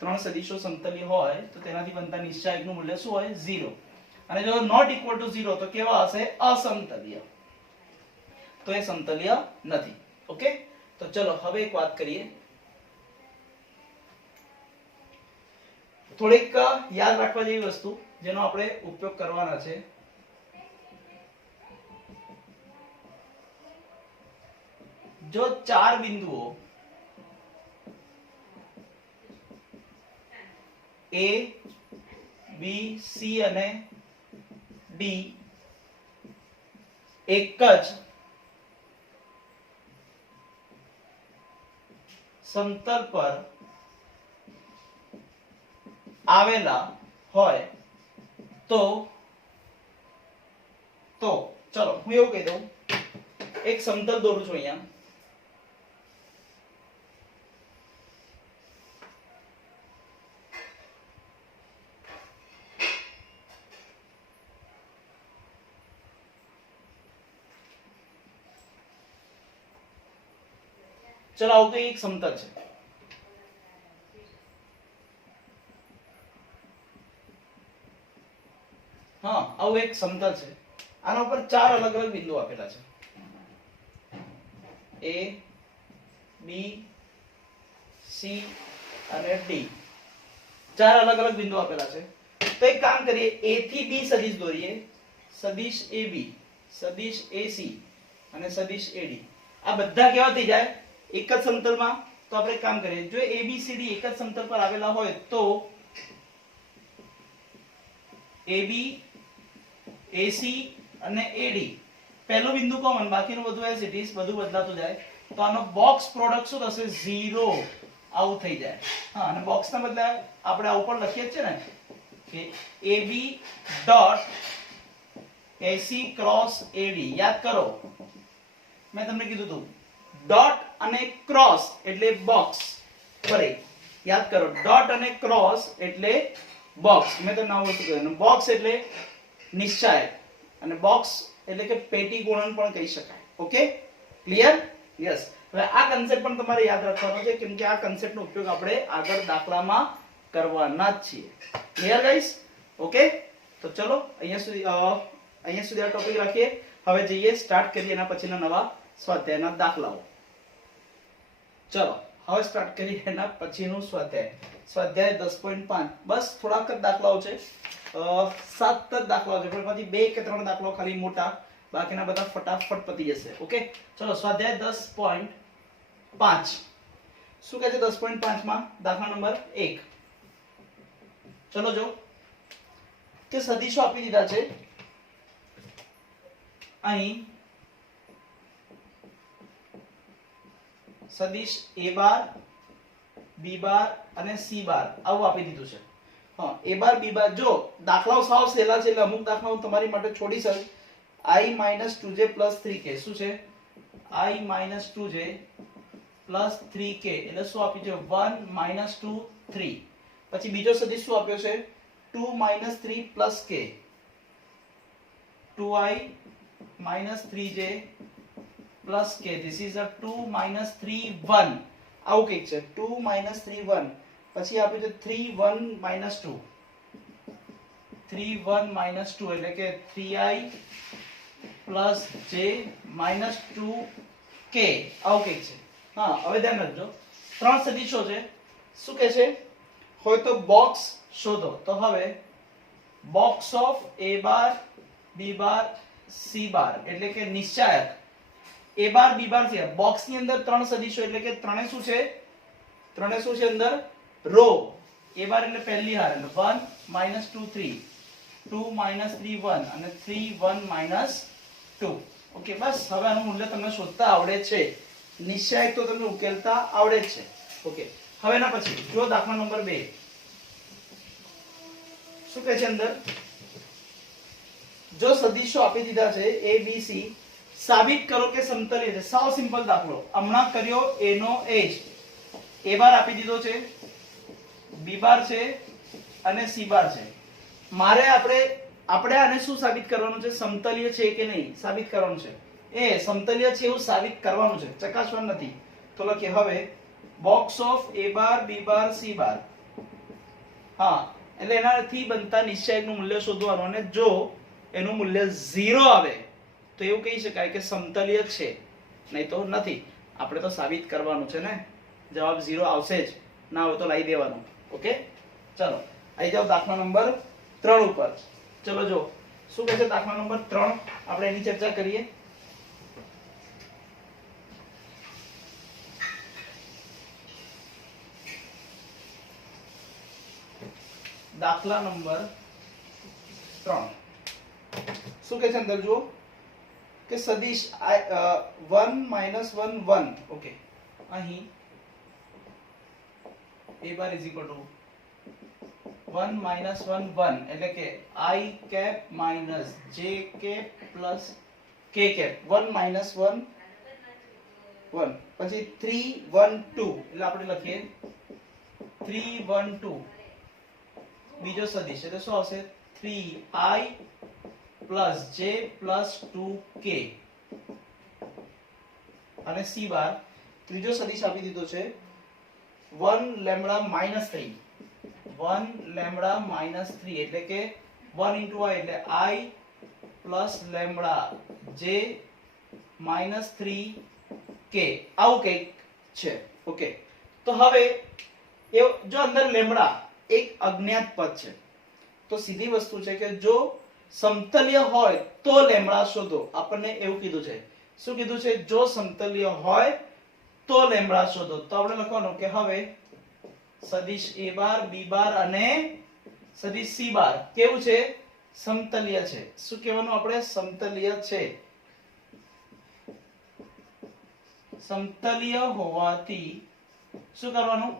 ત્રણ સદિશો સમતલીય હોય તો તેનાથી બનતા નિશ્ચાયકનું મૂલ્ય શું હોય 0 અને જો નોટ ઇક્વલ ટુ 0 તો કેવા હશે અસમતલીય તો એ સમતલીય નથી ઓકે તો ચલો હવે એક વાત કરીએ થોડીક યાદ રાખવા જેવી વસ્તુ જેનો આપણે ઉપયોગ કરવાના છે જો ચાર બિંદુઓ A B C અને D એક જ સમતલ પર આવેલા હોય તો ચલો હું એવું કહી દઉં એક સમતલ દોરું છું અહીંયા ચલો આવું કઈ એક સમતલ છે હા આવું એક સમતલ છે આના ઉપર ચાર અલગ અલગ બિંદુ આપેલા છે A B C અને D ચાર અલગ અલગ બિંદુ આપેલા છે તો એક કામ કરીએ A થી B સદિશ દોરીએ સદિશ AB સદિશ AC અને સદિશ AD આ બધા કેવા થઈ જાય એક જ સમતલમાં તો આપણે કામ કરીએ જો ABCD એક જ સમતલ પર આવેલા હોય તો AB AC અને AD પહેલું બિંદુ કોમન બાકીનું બધું એઝ ઇટ ઇઝ બધું બદલાતું જાય તો આનો બોક્સ પ્રોડક્ટ શું થશે 0 આવું થઈ જાય હા અને બોક્સના બદલે આપણે આ ઉપર લખીએ જ છે ને કે AB dot AC cross AD યાદ કરો મેં તમને કીધું હતું ડોટ અને ક્રોસ એટલે બોક્સ ફરી યાદ કરો ડોટ અને ક્રોસ એટલે બોક્સ મેં તમને આવું વસ્તુ કહ્યું બોક્સ એટલે નિશ્ચાયક અને બોક્સ એટલે કે પેટી ગુણન પણ કહી શકાય ઓકે ક્લિયર યસ હવે આ કન્સેપ્ટ પણ તમારે યાદ રાખવાનો છે કેમ કે આ કન્સેપ્ટનો ઉપયોગ આપણે આગળ દાખલામાં કરવાના જ છીએ ક્લિયર ગાઈસ ઓકે તો ચલો અહીંયા સુધી આ ટોપિક રાખીએ હવે જઈએ સ્ટાર્ટ કરીએ એના પછીના નવા સ્વાધ્યાયના દાખલાઓ ચલો હવે સ્ટાર્ટ કરીએ એના પછીનું સ્વાધ્યાય 10.5 બસ થોડાક જ દાખલાઓ છે 7 જ દાખલાઓ છે પણ પછી 2 કે 3 દાખલાઓ ખાલી મોટા બાકીના બધા ફટાફટ પતી જશે ઓકે ચલો સ્વાધ્યાય 10.5 શું કહે છે 10.5 માં દાખલા નંબર 1 ચલો જો કે સદિશો આપી દીધા છે અહીં સદિશ A બાર B બાર અને C બાર આવું આપી દીધું છે હા A બાર B બાર જો દાખલાઓ સાવ સહેલા છે એટલે અમુક દાખલાઓ તમારી માટે છોડી શકું I - 2j + 3k શું છે I - 2j + 3k એટલે શું આપ્યું છે 1 - 2 3 પછી બીજો સદિશ શું આપ્યો છે 2 - 3 + k 2i - 3j plus k this is a 2 minus 3 1 આવું કઈક છે 2 minus 3 1 પછી આપ્યું છે 3 1 minus 2 3 1 minus 2 એટલે કે 3i plus j minus 2k આવું કઈક છે હા હવે ધ્યાન રાખજો ત્રણ સદિશો છે શું કહે છે હોય તો બોક્સ શોધો તો હવે box of A bar B bar C બાર એટલે કે નિશ્ચાયક A બાર B બાર છે બોક્સ ની અંદર ત્રણ સદિશો એટલે કે ત્રણે શું છે અંદર રો A બાર એટલે પહેલી હાર એટલે 1 - 2 3 2 - 3 1 અને 3 1 - 2 ઓકે બસ હવે આનું મૂલ્ય તમને શોધતા આવડે છે નિશ્ચય તો તમને ઉકેલતા આવડે છે ઓકે હવે એના પછી જો દાખલા નંબર 2 શું કહે છે અંદર જો સદિશો આપી દીધા છે A B C સાબિત કરો કે સમતલીય છે સાવ સિમ્પલ દાખલો હમણાં કર્યો A નો એ જ A બાર આપી દીધો છે B બાર છે અને C બાર છે મારે આપણે આને શું સાબિત કરવાનું છે સમતલીય છે કે નહીં સાબિત કરવાનું છે એ સમતલીય છે એવું સાબિત કરવાનું છે ચકાસવાનું નથી તો લખીએ હવે box of A bar B bar C બાર હા, એટલે એનાથી બનતા નિશ્ચાયકનું મૂલ્ય શોધવાનું, અને જો એનું મૂલ્ય 0 આવે તો એવું કહી શકાય કે સમતલીય છે, નહીં તો નથી. આપણે તો સાબિત કરવાનું છે ને, જવાબ 0 આવશે જ, ના હોય તો લાવી દેવાનું. ઓકે, ચલો આવી જાઓ દાખલા નંબર 3 ઉપર. ચલો જો શું કહે છે દાખલા નંબર 3, આપણે એની ચર્ચા કરીએ. દાખલા નંબર 3 શું કહે છે અંદર જુઓ કે સદિશ 1 - 1 1. ઓકે, અહીં a bar is equal to 1 - 1 1, એટલે કે I cap minus j cap plus k cap. 1 - 1 1, પછી 3 1 2, એટલે આપણે લખીએ 3 1 2. બીજો સદિશ એટલે શું આવશે? 3i plus j plus 2k. અને c બાર ત્રીજો સદિશ આપી દીધો છે 1 લેમ્બડા minus 3. 1 લેમ્બડા minus 3, એટલે કે 1 into i એટલે i plus lambda j minus 3k. આવું કંઈક છે. ઓકે, તો હવે જો અંદર લેમ્બડા એક અજ્ઞાત પદ છે, તો સીધી વસ્તુ છે કે જો સમતલ્ય હોય તો લેમ્બડા શોધો. આપણને એવું કીધું છે. શું કીધું છે? જો સમતલ્ય હોય તો લેમ્બડા શોધો. તો આપણે લખવાનું કે હવે સદિશ a બાર b બાર અને સદિશ c બાર કેવું છે? સમતલ્ય છે. શું કહેવાનું આપણે? સમતલ્ય છે. સમતલ્ય હોવાથી શું કરવાનું?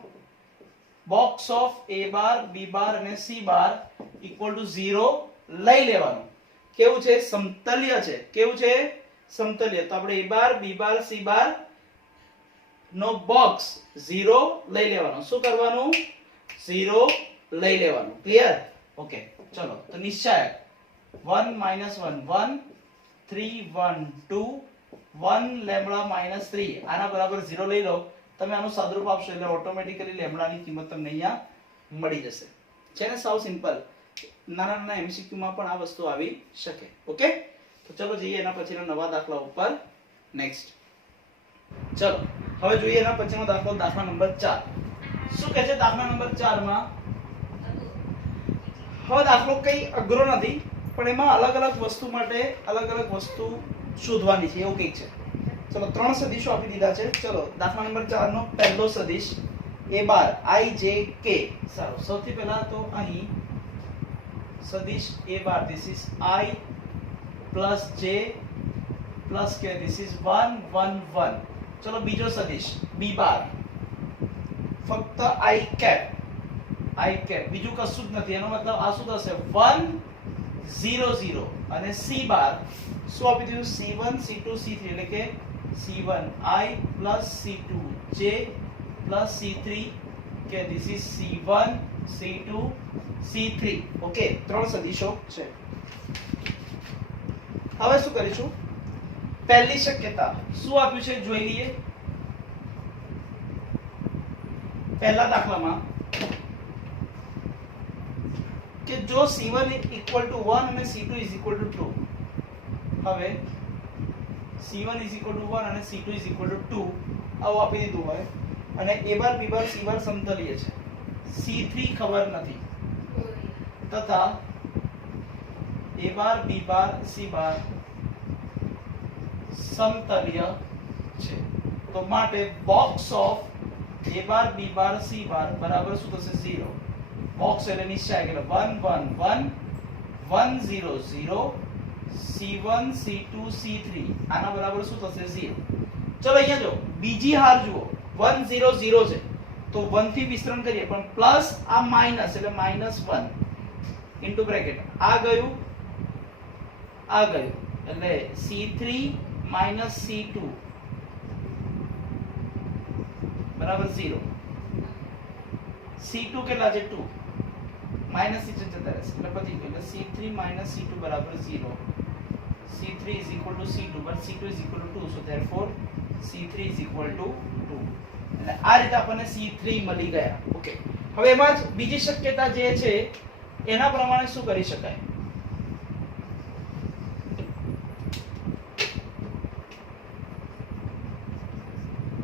Box of a bar b બાર અને c બાર ઇક્વલ ટુ 0 લઈ લેવાનું. કેવું છે? સમતલ્ય છે. કેવું છે? સમતલ્ય. તો આપણે a bar b bar c bar નો બોક્સ 0 લઈ લેવાનો. શું કરવાનું? 0 લઈ લેવાનું. ક્લિયર? ઓકે, ચલો તો નિશ્ચાયક 1 - 1 1, 3 1 2, 1 લેમ્બડા minus 3, આના બરાબર 0 લઈ લો. તમે આનું સાદુરૂપ આપશો એટલે ઓટોમેટિકલી લેમ્બડાની કિંમત તમને અહીંયા મળી જશે. છે ને? સાવ સિમ્પલ. નાના નાના MCQ માં પણ આ વસ્તુ આવી શકે. ઓકે, તો ચલો જઈએ એના પછીના નવા દાખલા ઉપર. નેક્સ્ટ ચલો હવે જોઈએ એના પછીનો દાખલો, દાખલા નંબર 4. શું કહે છે દાખલા નંબર 4 માં? હવે દાખલો કઈ અઘરો નથી, પણ એમાં અલગ અલગ વસ્તુ માટે અલગ અલગ વસ્તુ શોધવાની છે, એવું કંઈક છે. ચલો 3 સદિશો આપી દીધા છે. ચલો દાખલા નંબર 4 નો પહેલો સદિશ a bar i j k. સારું, સૌથી પહેલા તો અહીં સદિશ a bar, this is I plus j plus k, this is 1 1 1. ચલો બીજો સદિશ b બાર, ફક્ત I cap, બીજું કશું જ નથી. એનો મતલબ આ શું થશે? 1 0 0. અને c બાર શું આપી દીધું? c1 c2 c3, એટલે કે c1 I plus c2 j plus c3 કે this is c1 c2 c3. Okay, 3 સદિશો છે. હવે શું કરીશું? પહેલી શક્યતા શું આપ્યું છે જોઈ લઈએ. પહેલા દાખલામાં કે જો c1 equal to 1 અને c2 is equal to 2. હવે c1 is equal to 1 અને c2 is equal to 2 આવું આપી દીધું હોય, અને a bar b bar c બાર સમતલીય છે, c3 ખબર નથી, તથા a bar b bar c બાર સમતલ્ય છે, તો માટે box of a bar b bar c બાર બરાબર શું થશે? 0. બોક્સ એટલે નિશ્ચાયક એટલે 1 1 1 1 0 0, c1 c2 c3 આના બરાબર શું થશે? 0. ચલો અહીંયા જો બીજી હાર જુઓ, 1 0 0 છે, તો 1 થી વિસ્તરણ કરીએ, પણ પ્લસ આ માઈનસ એટલે -1 ઇન્ટુ બ્રેકેટ આ ગયું એટલે c3 minus c2 બરાબર 0. c2 કેટલા છે? 2. માઈનસ c જતા રહેશે એટલે પછી એટલે c3 minus c2 બરાબર 0. c3 is equal to c2, but c2 is equal to 2, so therefore c3 is equal to 2. એટલે આ રીતે આપણને c3 મળી ગયા. ઓકે, હવે એમાં જ બીજી શક્યતા જે છે એના પ્રમાણે શું કરી શકાય?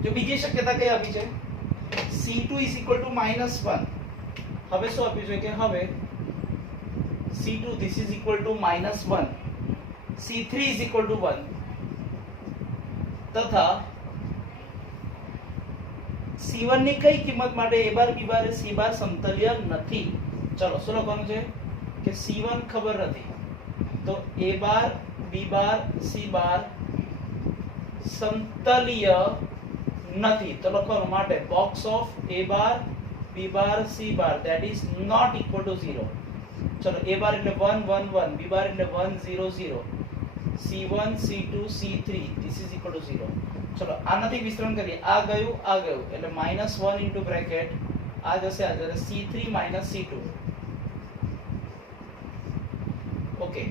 જો બીજી શક્યતા કઈ આપી છે? C2 = -1. હવે શું આપ્યું છે કે હવે C2 this is equal to -1, C3 is equal to 1 તથા C1 ની કઈ કિંમત માટે A bar B bar C બાર સમતલ્ય નથી? ચલો શું લખવાનું છે કે C1 ખબર નથી તો A bar B bar C બાર સમતલ્ય નથી તો લખવાનું માટે box of A bar B bar C bar that is not equal to 0. ચલો A બાર એટલે 1 1 1, B બાર એટલે 1 0 0, C1 C2 C3 this is equal to 0. ચલો આનાથી વિસ્તરણ કરીએ, આ ગયું એટલે -1 into bracket આ જશે C3 - C2. ઓકે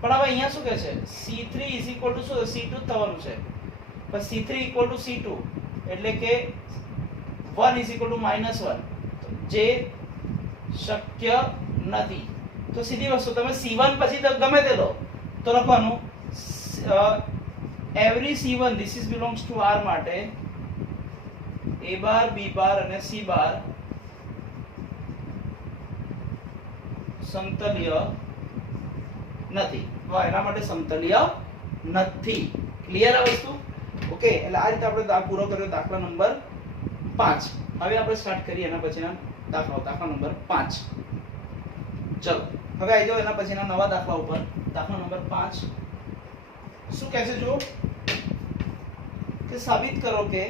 પણ હવે અહીંયા શું કહે છે? C3 = શું? C2 થવાનું છે પણ C3 = C2 એટલે કે 1 = -1 જે શક્ય નથી. તો સીધી વસ્તુ તમે C1 પછી તો ગમે તે લો તો લખવાનું every C1 this is belongs to R માટે A બાર B બાર અને C બાર સમતલ્ય નથી. એના માટે સમતલ્ય નથી. ક્લિયર આ વસ્તુ? ઓકે એટલે આ રીતે આપણે પૂરો કર્યો દાખલા નંબર 5. હવે આપણે સ્ટાર્ટ કરીએ એના પછીના દાખલા નંબર 5. ચલો હવે આવી જાઓ એના પછીના નવા દાખલા ઉપર. દાખલા નંબર 5 શું કહે છે? જો કે સાબિત કરો કે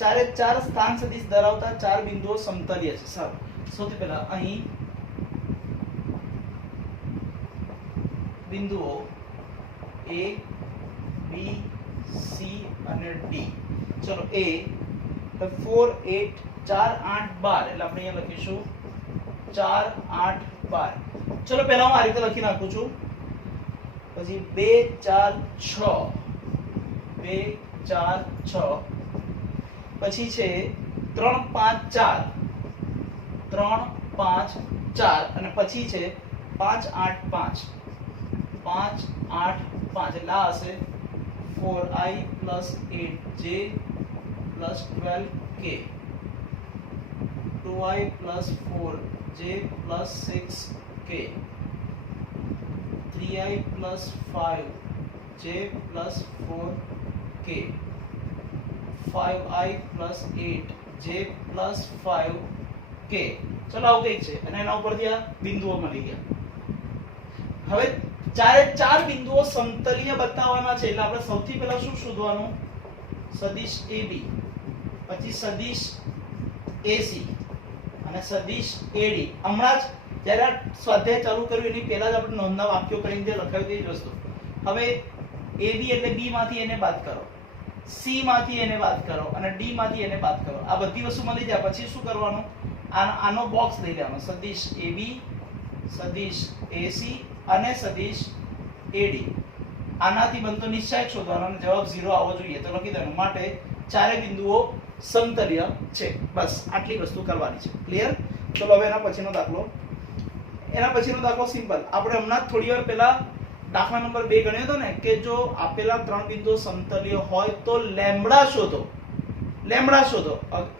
ચારે ચાર સ્થાન સદિશ ધરાવતા ચાર બિંદુઓ સમતલ્ય છે. સારું, સૌથી પહેલા અહીં બિંદુઓ A B C અને D. ચલો A 4 8 4 8 12 એટલે આપણે અહીંયા લખીશું 4 8 12. ચલો પહેલા હું આ રીતે લખી નાખું છું. પછી 2 4 6 2 4 6 પછી છે 3 5 4 3 5 4 અને પછી છે 5 8 5 5 8 5 એટલે આ હશે 4i + 8j + 12k 2i + 4j + 6k 3i + 5j + 4k 5i + 8j + 5k. ચલો આવું કંઈક છે અને એના ઉપરથી આ બિંદુઓ મળી ગયા. હવે ચારે ચાર બિંદુઓ સમતલીય બતાવવાના છે એટલે આપણે સૌથી પહેલા શું શોધવાનું? સદિશ AB, પછી સદિશ AC અને સદિશ AD. હમણાં જ જ્યારે સ્વાધ્યાય ચાલુ કર્યું એની પહેલા જ આપણે નોંધના વાક્યો કરીને જે લખાવ્યું તે જ વસ્તુ. હવે AB એટલે B માંથી એને બાદ કરો, C માંથી એને બાદ કરો અને D માંથી એને બાદ કરો. આ બધી વસ્તુ મળી જાય પછી શું કરવાનું? આનો બોક્સ લઈ લેવાનો. સદિશ AB, સદિશ AC અને સદિશ AD. આનાથી બનતો નિશ્ચય શોધવાનો અને જવાબ 0 આવવો જોઈએ તો લખી દેવાનું. માટે ચારે બિંદુઓ સમતલ્ય છે. બસ આટલી વસ્તુ કરવાની છે. ક્લિયર? ચલો હવે એના પછીનો દાખલો સિમ્પલ. આપણે હમણાં થોડી વાર પહેલા દાખલા નંબર 2 ગણ્યો હતો ને કે જો આપેલા ત્રણ બિંદુઓ સમતલ્ય હોય તો લેમ્બડા શોધો.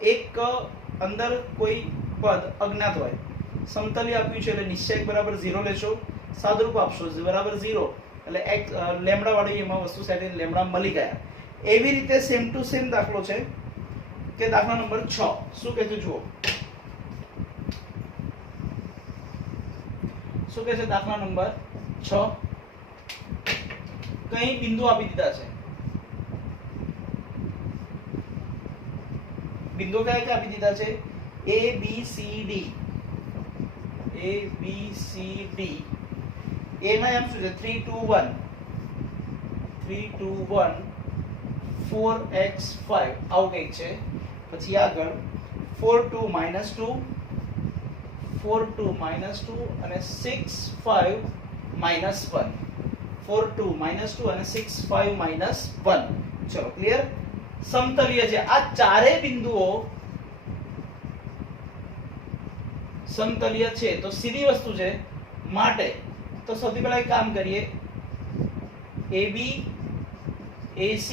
એક અંદર કોઈ પદ અજ્ઞાત હોય, સમતલ્ય આપ્યું છે એટલે નિશ્ચય બરાબર 0 લેશો, સાદરૂપ આપશો બરાબર 0 એટલે એક લેમ્બડા વાળી એમાં વસ્તુ સાથે લેમ્બડા મળી ગયા. એવી રીતે સેમ ટુ સેમ દાખલો છે કે દાખલા નંબર 6 શું કહે છે? જુઓ શું કહે છે દાખલા નંબર 6. કઈ બિંદુ આપી દીધા છે? બિંદુ કયા કયા આપી દીધા છે? A B C D. A ના એમ શું છે? 3 2 1 4x 5 આવું કંઈક છે. પછી આગળ 4 2 -2 4 2 -2 અને 6 5 -1 4 2 -2 અને 6 5 -1. ચલો ક્લિયર? સમતલીય છે. આ ચારે બિંદુઓ સમતલીય છે તો સીધી વસ્તુ છે. માટે તો સૌથી પહેલા એક કામ કરીએ, AB AC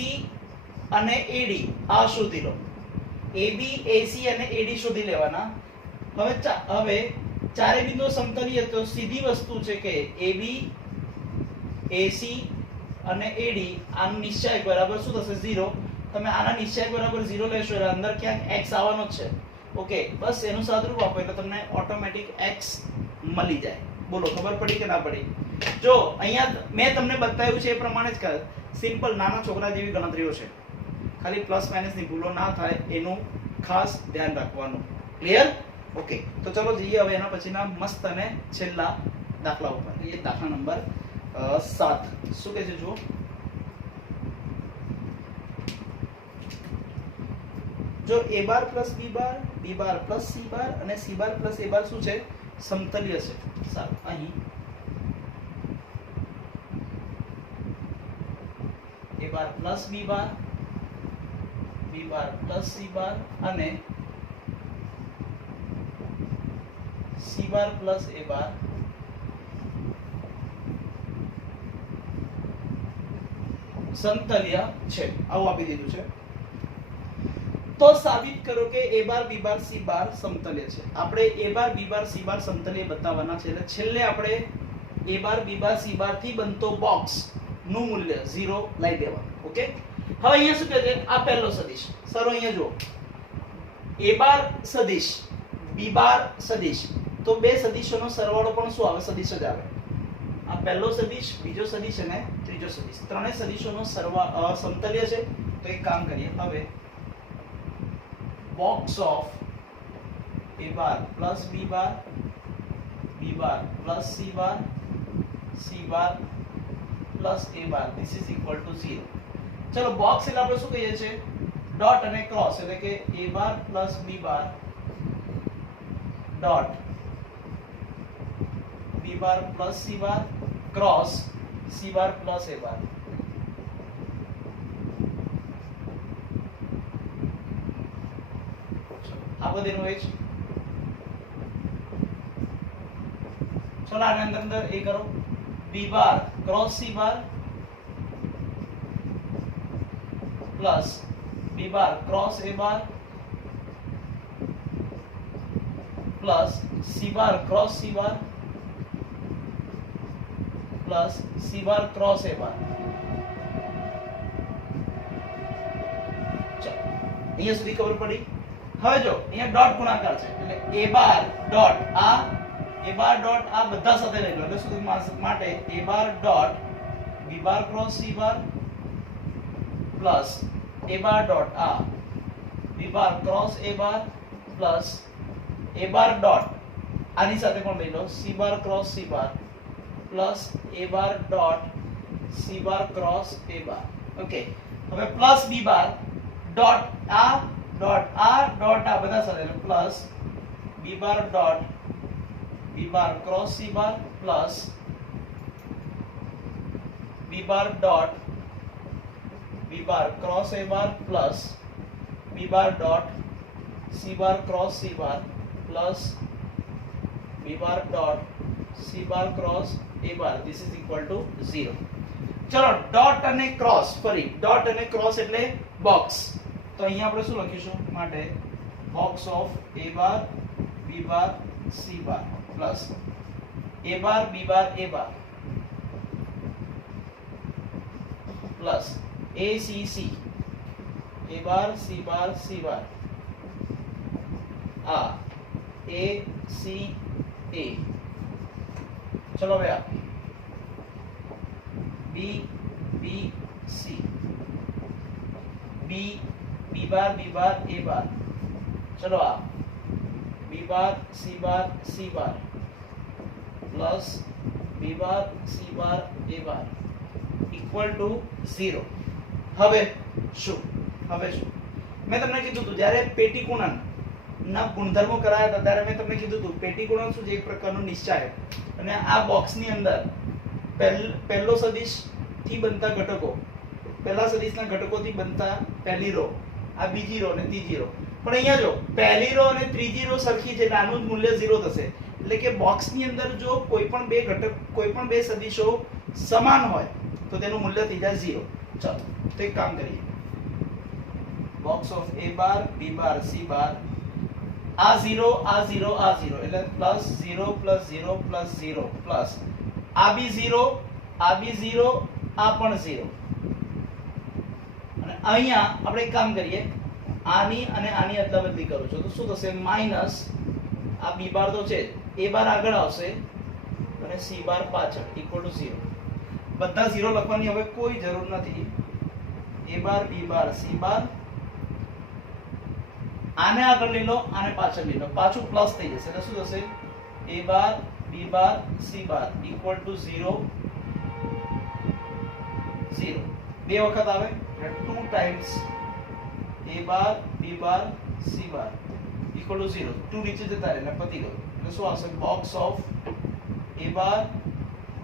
અને AD આ શોધી લો. AB AC અને AD શોધી લેવાના. હવે ચારે બિંદુઓ સમતલીય તો સીધી વસ્તુ છે કે AB AC અને AD આનો નિશ્ચાયક બરાબર શું થશે? 0. તમે આના નિશ્ચાયક બરાબર 0 લેશો એટલે અંદર ક્યાંક x આવવાનો જ છે. ઓકે, બસ એનું સાદુરૂપ આપો એટલે તમને ઓટોમેટિક x મળી જાય. બોલો ખબર પડી કે ના પડી? જો અહીંયા મેં તમને બતાવ્યું છે એ પ્રમાણે જ કર. સિમ્પલ નાના છોકરા જેવી ગણતરીઓ છે. ખાલી પ્લસ માઇનસ ની ભૂલો ના થાય એનું ખાસ ધ્યાન રાખવાનું. ક્લિયર? ઓકે, તો ચલો જઈએ હવે એના પછીના મસ્ત અને છેલ્લા દાખલા ઉપર. એ દાખલા નંબર 7 શું કહે છે જુઓ. જો a bar plus b bar, b bar plus c બાર અને c બાર પ્લસ a બાર શું છે? સમતલીય છે. સારું, અહીં a bar plus b bar, b bar plus c બાર અને c બાર પ્લસ a બાર સમતલીય છે. આવું આપી દીધું છે. તો સાબિત કરો કે a bar b bar c બાર સમતલીય છે. આપણે a bar b bar c બાર સમતલીય બતાવવાના છે એટલે છેલ્લે આપણે a bar b bar c બાર થી બનતો બોક્સ નું મૂલ્ય 0 લઈ દેવાનું. ઓકે, હવે અહીંયા શું કહે છે? આ પહેલો સદિશ. સરો અહીંયા જુઓ, a બાર સદિશ b બાર સદિશ, તો બે સદિશોનો સરવાળો પણ શું આવે? સદિશ જ આવે. આ પહેલો સદિશ, બીજો સદિશ અને ત્રીજો સદિશ, ત્રણેય સદિશોનો સમતલીય છે. તો એક કામ કરીએ, હવે box of a bar plus b bar, b bar plus c bar, c bar plus a bar, this is equal to 0. ચલો બોક્સ એટલે આપણે શું કહીએ છીએ? ડોટ અને ક્રોસ, એટલે કે a bar plus b bar dot b bar plus c bar cross c bar plus a bar. આ બધીનું હોય છે. ચલો આને અંદર એ કરો, b bar cross c bar plus b bar cross a bar plus c bar cross c bar plus c bar cross a બાર. ચલો અહીંયા સુધી ખબર પડી. હવે જો અહીંયા ડોટ ગુણાકાર છે એટલે a બાર ડોટ આ બધા સાથે લઈ લો એટલે શું માટે a bar dot b bar cross c bar plus a bar dot આ b bar cross a bar plus a bar dot આની સાથે પણ લઈ લો c bar cross c bar plus a bar dot c bar cross a bar. Okay, હવે plus b બાર dot આ બધા સાથે plus b bar dot b bar cross c bar plus b bar dot b bar cross a bar plus b bar dot c bar cross c bar plus b bar dot c bar cross a bar. This is equal to 0. ચલો dot અને cross, ફરી dot અને cross એટલે box. તો અહીંયા આપણે શું લખીશું? માટે box of a bar b bar c bar plus a bar b bar a bar plus a c c a bar c bar c બાર આ a c a. ચલો હવે આ b b c b b bar b bar a bar. चलो आ b bar c bar c bar plus b bar c bar a bar equal to 0. હવે શું મેં તમને કીધું હતું જ્યારે પેટીકોણન ના ગુણધર્મો કરાયા હતા ત્યારે મેં તમને કીધું હતું પેટીકોણન શું છે? એક પ્રકારનો નિશ્ચાયક. અને આ બોક્સની અંદર પહેલો સદિશ થી બનતા ઘટકો, પહેલા સદિશના ઘટકોથી બનતા પહેલી રો, આ બીજી રો અને ત્રીજી રો. પણ અહીંયા જો પહેલી રો અને ત્રીજી રો સરખી છે એટલે આનું મૂલ્ય 0 થશે. એટલે કે બોક્સની અંદર જો કોઈ પણ બે ઘટક, કોઈ પણ બે સદિશો સમાન હોય તો તેનું મૂલ્ય થઈ જાય 0. ચાલો તો એક કામ કરીએ. Box of a bar b bar c બાર, આ 0 આ 0 આ 0 એટલે પ્લસ 0 પ્લસ 0 પ્લસ 0 પ્લસ આ બી 0 આ બી 0 આ પણ 0. અને અહીંયા આપણે એક કામ કરીએ, આની અને આની અદલાબદલી કરું છું તો શું થશે? માઈનસ આ બી બાર તો છે, એ બાર આગળ આવશે અને સી બાર પાછળ ઇક્વલ ટુ 0. બધા 0 લખવાની હવે કોઈ જરૂર નથી. એ બાર બી બાર સી બાર, આને આગળ લઈ લો આને પાછળ લઈ લો, પાછું પ્લસ થઈ જશે એટલે શું થશે? એ બાર બી બાર સી બાર ઇક્વલ ટુ 0 0. બે વખત આવે એટલે 2 times a bar b bar c bar equal to 0. 2 નીચે જતા રહે એટલે પતી ગયું. એટલે શું આવશે? Box of a bar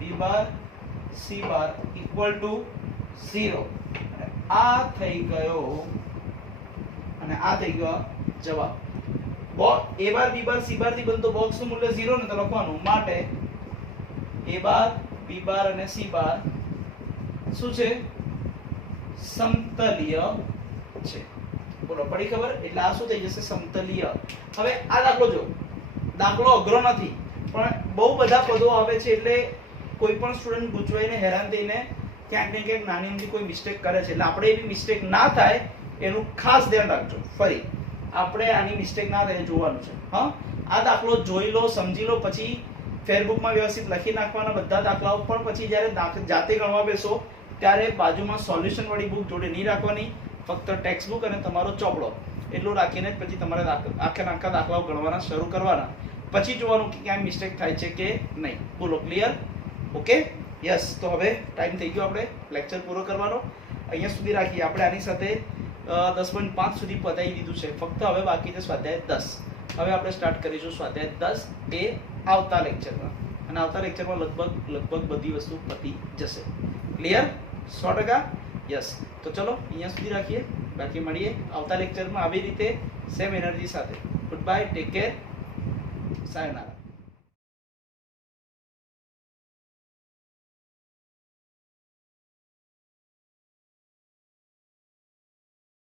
b bar c bar equal to 0. અને આ થઈ ગયો અને આ થઈ ગયો જવાબ. a bar b bar c બાર થી બનતો બોક્સ નું મૂલ્ય 0 ને તો લખવાનું માટે a બાર b બાર અને c બાર શું છે? સમતલીય છે. બોલો પડી ખબર? એટલે આ શું થઈ જશે? સમતલીય. હવે આ દાખલો જો, દાખલો અઘરો નથી પણ બહુ બધા પદો આવે છે એટલે કોઈ પણ સ્ટુડન્ટ ગૂંચવાઈને હેરાન થઈને ક્યાંક ને ક્યાંક નાની અમથી કોઈ મિસ્ટેક કરે છે. એટલે આપણે એવી મિસ્ટેક ના થાય એનું ખાસ ધ્યાન રાખજો. ફરી આપણે આની મિસ્ટેક ના થાય જોવાનું છે. હા, આ દાખલો જોઈ લો, સમજી લો, પછી ફેરબુકમાં વ્યવસ્થિત લખી નાખવાના બધા દાખલાઓ. પણ પછી જ્યારે જાતે ગણવા બેસો ત્યારે બાજુમાં સોલ્યુશન વાળી બુક જોડે નહીં રાખવાની, ફક્ત ટેક્સ્ટ બુક અને તમારો ચોપડો એટલું રાખીને જ પછી તમારે આખા દાખલાઓ ગણવાના શરૂ કરવાના. પછી જોવાનું કે ક્યાંય મિસ્ટેક થાય છે કે નહીં. બોલો ક્લિયર? Okay, yes. તો હવે ટાઈમ થઈ ગયો આપણે લેક્ચર પૂરો કરવાનો. અહીંયા સુધી રાખીએ. આપણે આની સાથે 10.5 સુધી પતાવી દીધું છે. ફક્ત હવે બાકી છે સ્વાધ્યાય 10. હવે આપણે સ્ટાર્ટ કરીશું સ્વાધ્યાય 10 એ આવતા લેક્ચરમાં. અને આવતા લેક્ચરમાં લગભગ બધી વસ્તુ પતી જશે. ક્લિયર? 100%? યસ. તો ચલો અહીંયા સુધી રાખીએ. બાકી મળીએ આવતા લેક્ચરમાં આવી રીતે સેમ એનર્જી સાથે. Good bye, take care, સાયનારા.